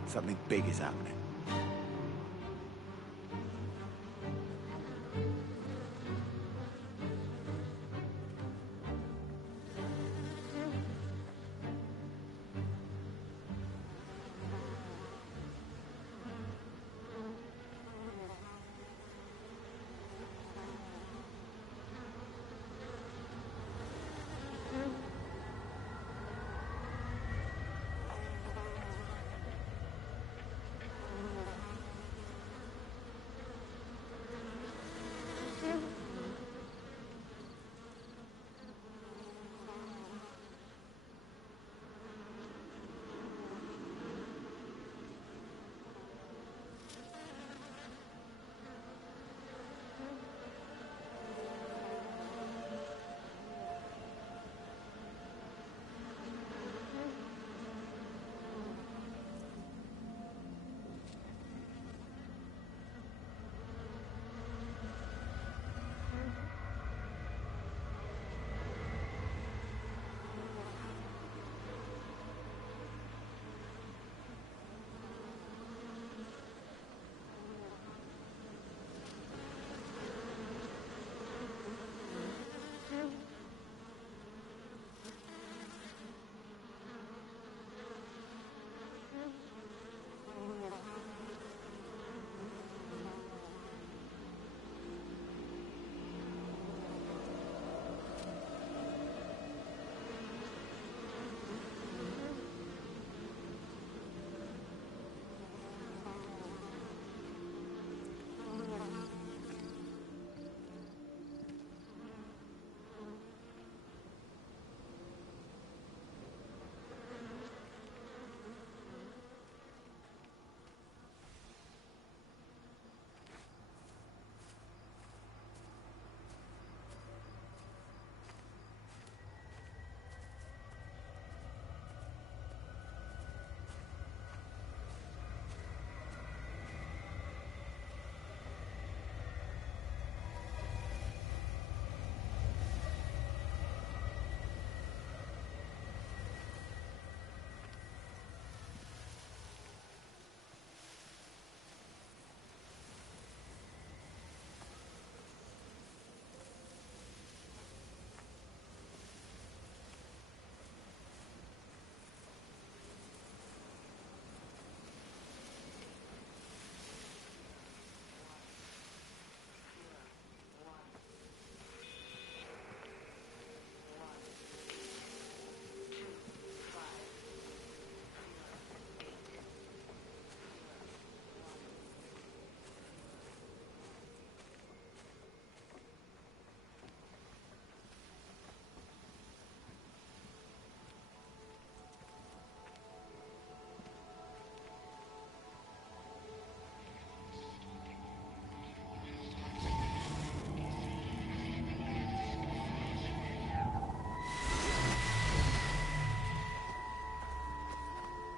something big is happening.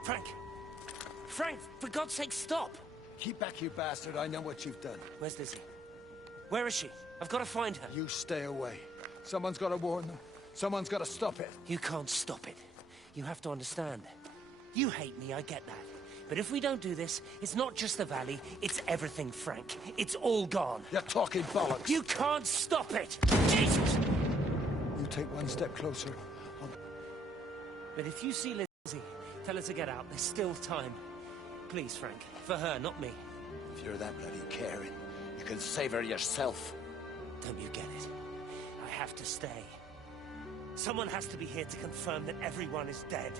Frank! Frank, for God's sake, stop! Keep back, you bastard. I know what you've done. Where's Lizzie? Where is she? I've got to find her. You stay away. Someone's got to warn them. Someone's got to stop it. You can't stop it. You have to understand. You hate me, I get that. But if we don't do this, it's not just the valley, it's everything, Frank. It's all gone. You're talking bollocks. You can't stop it! Jesus! You take one step closer. But if you see Lizzie, tell her to get out. There's still time. Please, Frank. For her, not me. If you're that bloody caring, you can save her yourself. Don't you get it? I have to stay. Someone has to be here to confirm that everyone is dead.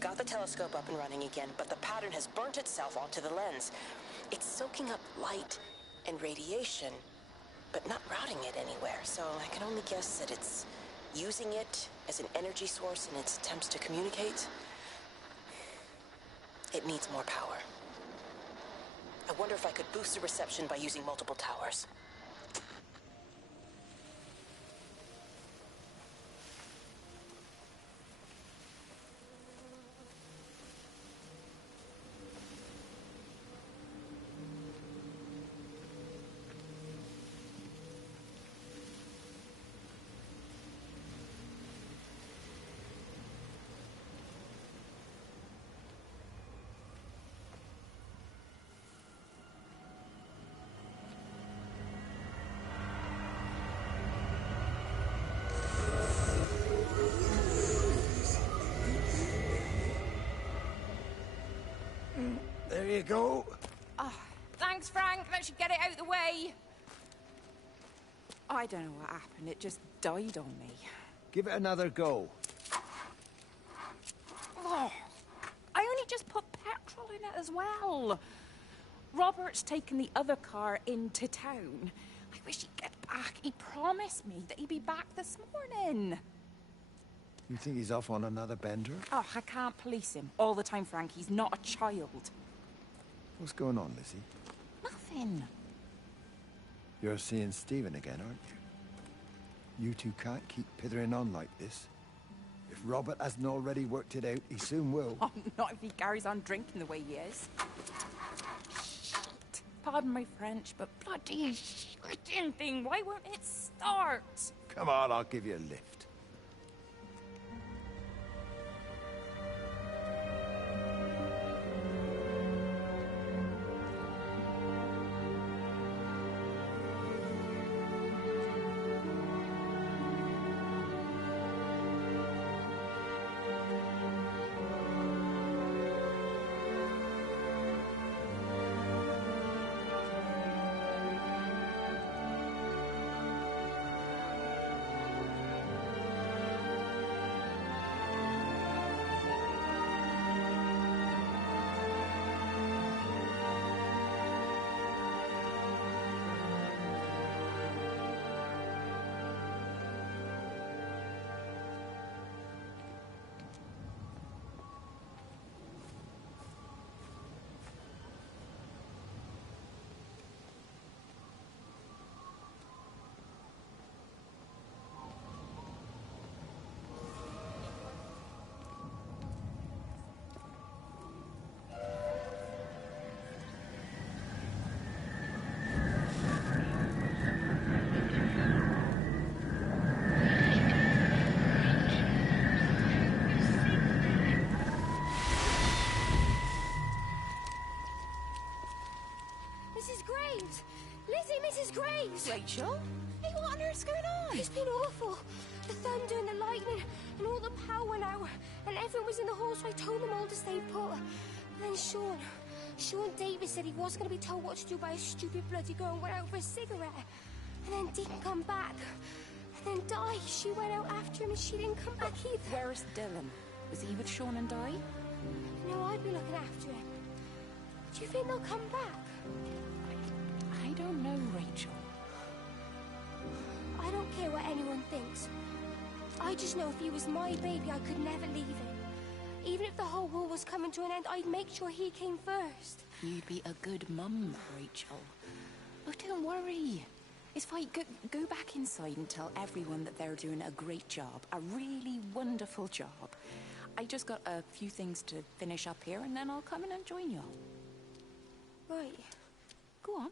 Got the telescope up and running again, but the pattern has burnt itself onto the lens. It's soaking up light and radiation, but not routing it anywhere, so I can only guess that it's using it as an energy source in its attempts to communicate. It needs more power. I wonder if I could boost the reception by using multiple towers. There you go. Oh, thanks, Frank. That should get it out of the way. I don't know what happened. It just died on me. Give it another go. Oh, I only just put petrol in it as well. Robert's taken the other car into town. I wish he'd get back. He promised me that he'd be back this morning. You think he's off on another bender? Oh, I can't police him all the time, Frank. He's not a child. What's going on, Lizzie? Nothing. You're seeing Stephen again, aren't you? You two can't keep pithering on like this. If Robert hasn't already worked it out, he soon will. Oh, not if he carries on drinking the way he is. Shit. Pardon my French, but bloody shitting thing, why won't it start? Come on, I'll give you a lift. Mrs. Graves! Rachel? Hey, what on earth's going on? It's been awful. The thunder and the lightning, and all the power went out, and everyone was in the hall, so I told them all to stay put. And then Sean Davis said he wasn't going to be told what to do by a stupid bloody girl and went out for a cigarette. And then didn't come back. And then Di, she went out after him and she didn't come back either. Where's Dylan? Was he with Sean and Di? No, I'd be looking after him. Do you think they'll come back? I don't know, Rachel. I don't care what anyone thinks. I just know if he was my baby, I could never leave him. Even if the whole world was coming to an end, I'd make sure he came first. You'd be a good mum, Rachel. Oh, don't worry. It's fine. Go back inside and tell everyone that they're doing a great job. A really wonderful job. I just got a few things to finish up here, and then I'll come in and join you. Right. Go on.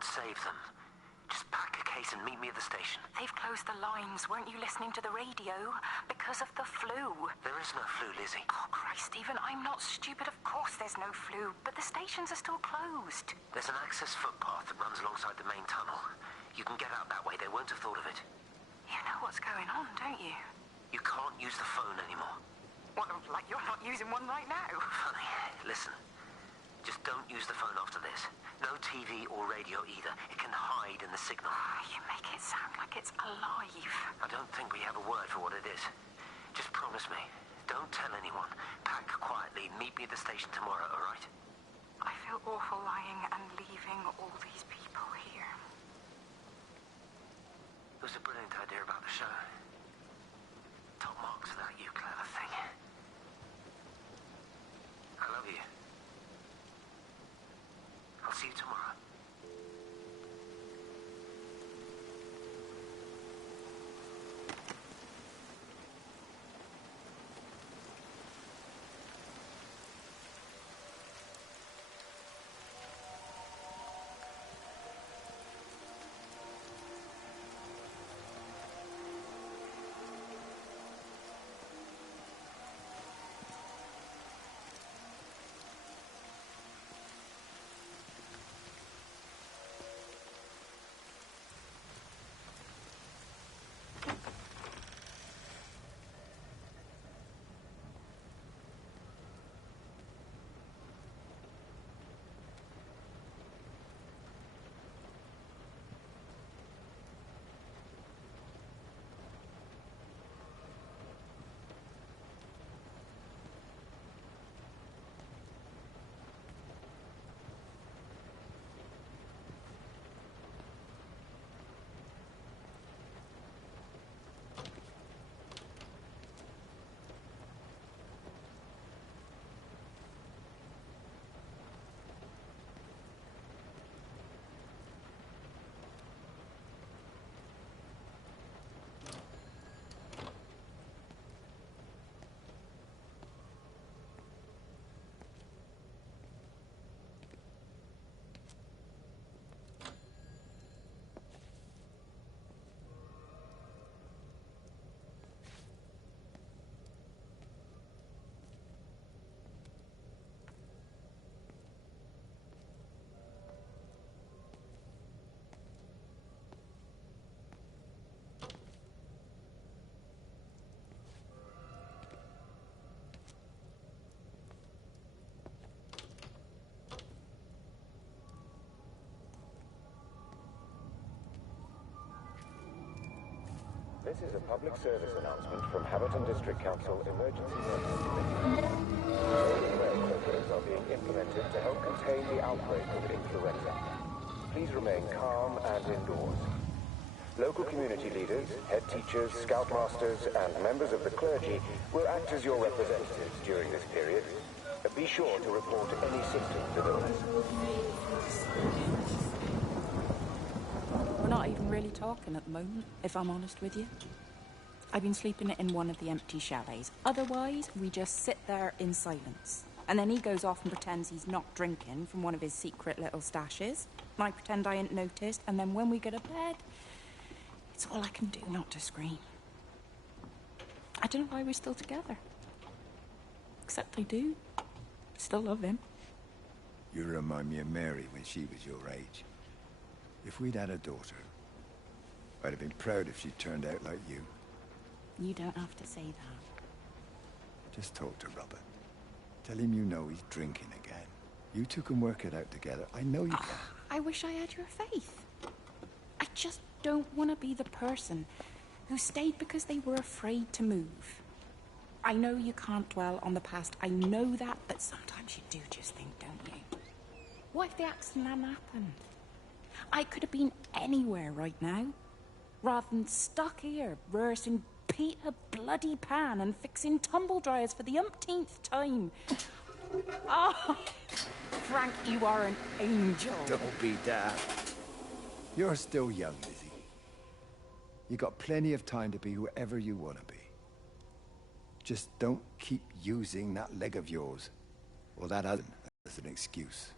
Save them. Just pack a case and meet me at the station. They've closed the lines. Weren't you listening to the radio? Because of the flu. There is no flu, Lizzie. Oh, Christ, Stephen, I'm not stupid. Of course there's no flu. But the stations are still closed. There's an access footpath that runs alongside the main tunnel. You can get out that way. They won't have thought of it. You know what's going on, don't you? You can't use the phone anymore. What, like you're not using one right now? Funny. Listen. Just don't use the phone after this. No TV or radio either. It can hide in the signal. You make it sound like it's alive. I don't think we have a word for what it is. Just promise me. Don't tell anyone. Pack quietly. Meet me at the station tomorrow, all right? I feel awful lying and leaving all these people here. It was a brilliant idea about the show. Top marks for that, you clever thing. I love you. I'll see you tomorrow. This is a public service announcement from Hamilton District Council Emergency Services Committee. Health measures are being implemented to help contain the outbreak of influenza. Please remain calm and indoors. Local community leaders, head teachers, scoutmasters, and members of the clergy will act as your representatives during this period. Be sure to report any symptoms of illness. really talking at the moment, if I'm honest with you. I've been sleeping in one of the empty chalets. Otherwise, we just sit there in silence. And then he goes off and pretends he's not drinking from one of his secret little stashes. And I pretend I ain't noticed, and then when we go to bed, it's all I can do not to scream. I don't know why we're still together. Except I do. Still love him. You remind me of Mary when she was your age. If we'd had a daughter, I'd have been proud if she turned out like you. You don't have to say that. Just talk to Robert. Tell him you know he's drinking again. You two can work it out together. I know you can. I wish I had your faith. I just don't want to be the person who stayed because they were afraid to move. I know you can't dwell on the past. I know that, but sometimes you do just think, don't you? What if the accident hadn't happened? I could have been anywhere right now, rather than stuck here, rehearsing Peter bloody Pan and fixing tumble dryers for the umpteenth time. Oh, Frank, you are an angel. Don't be daft. You're still young, Lizzie. You got plenty of time to be whoever you want to be. Just don't keep using that leg of yours, or that other, as an excuse.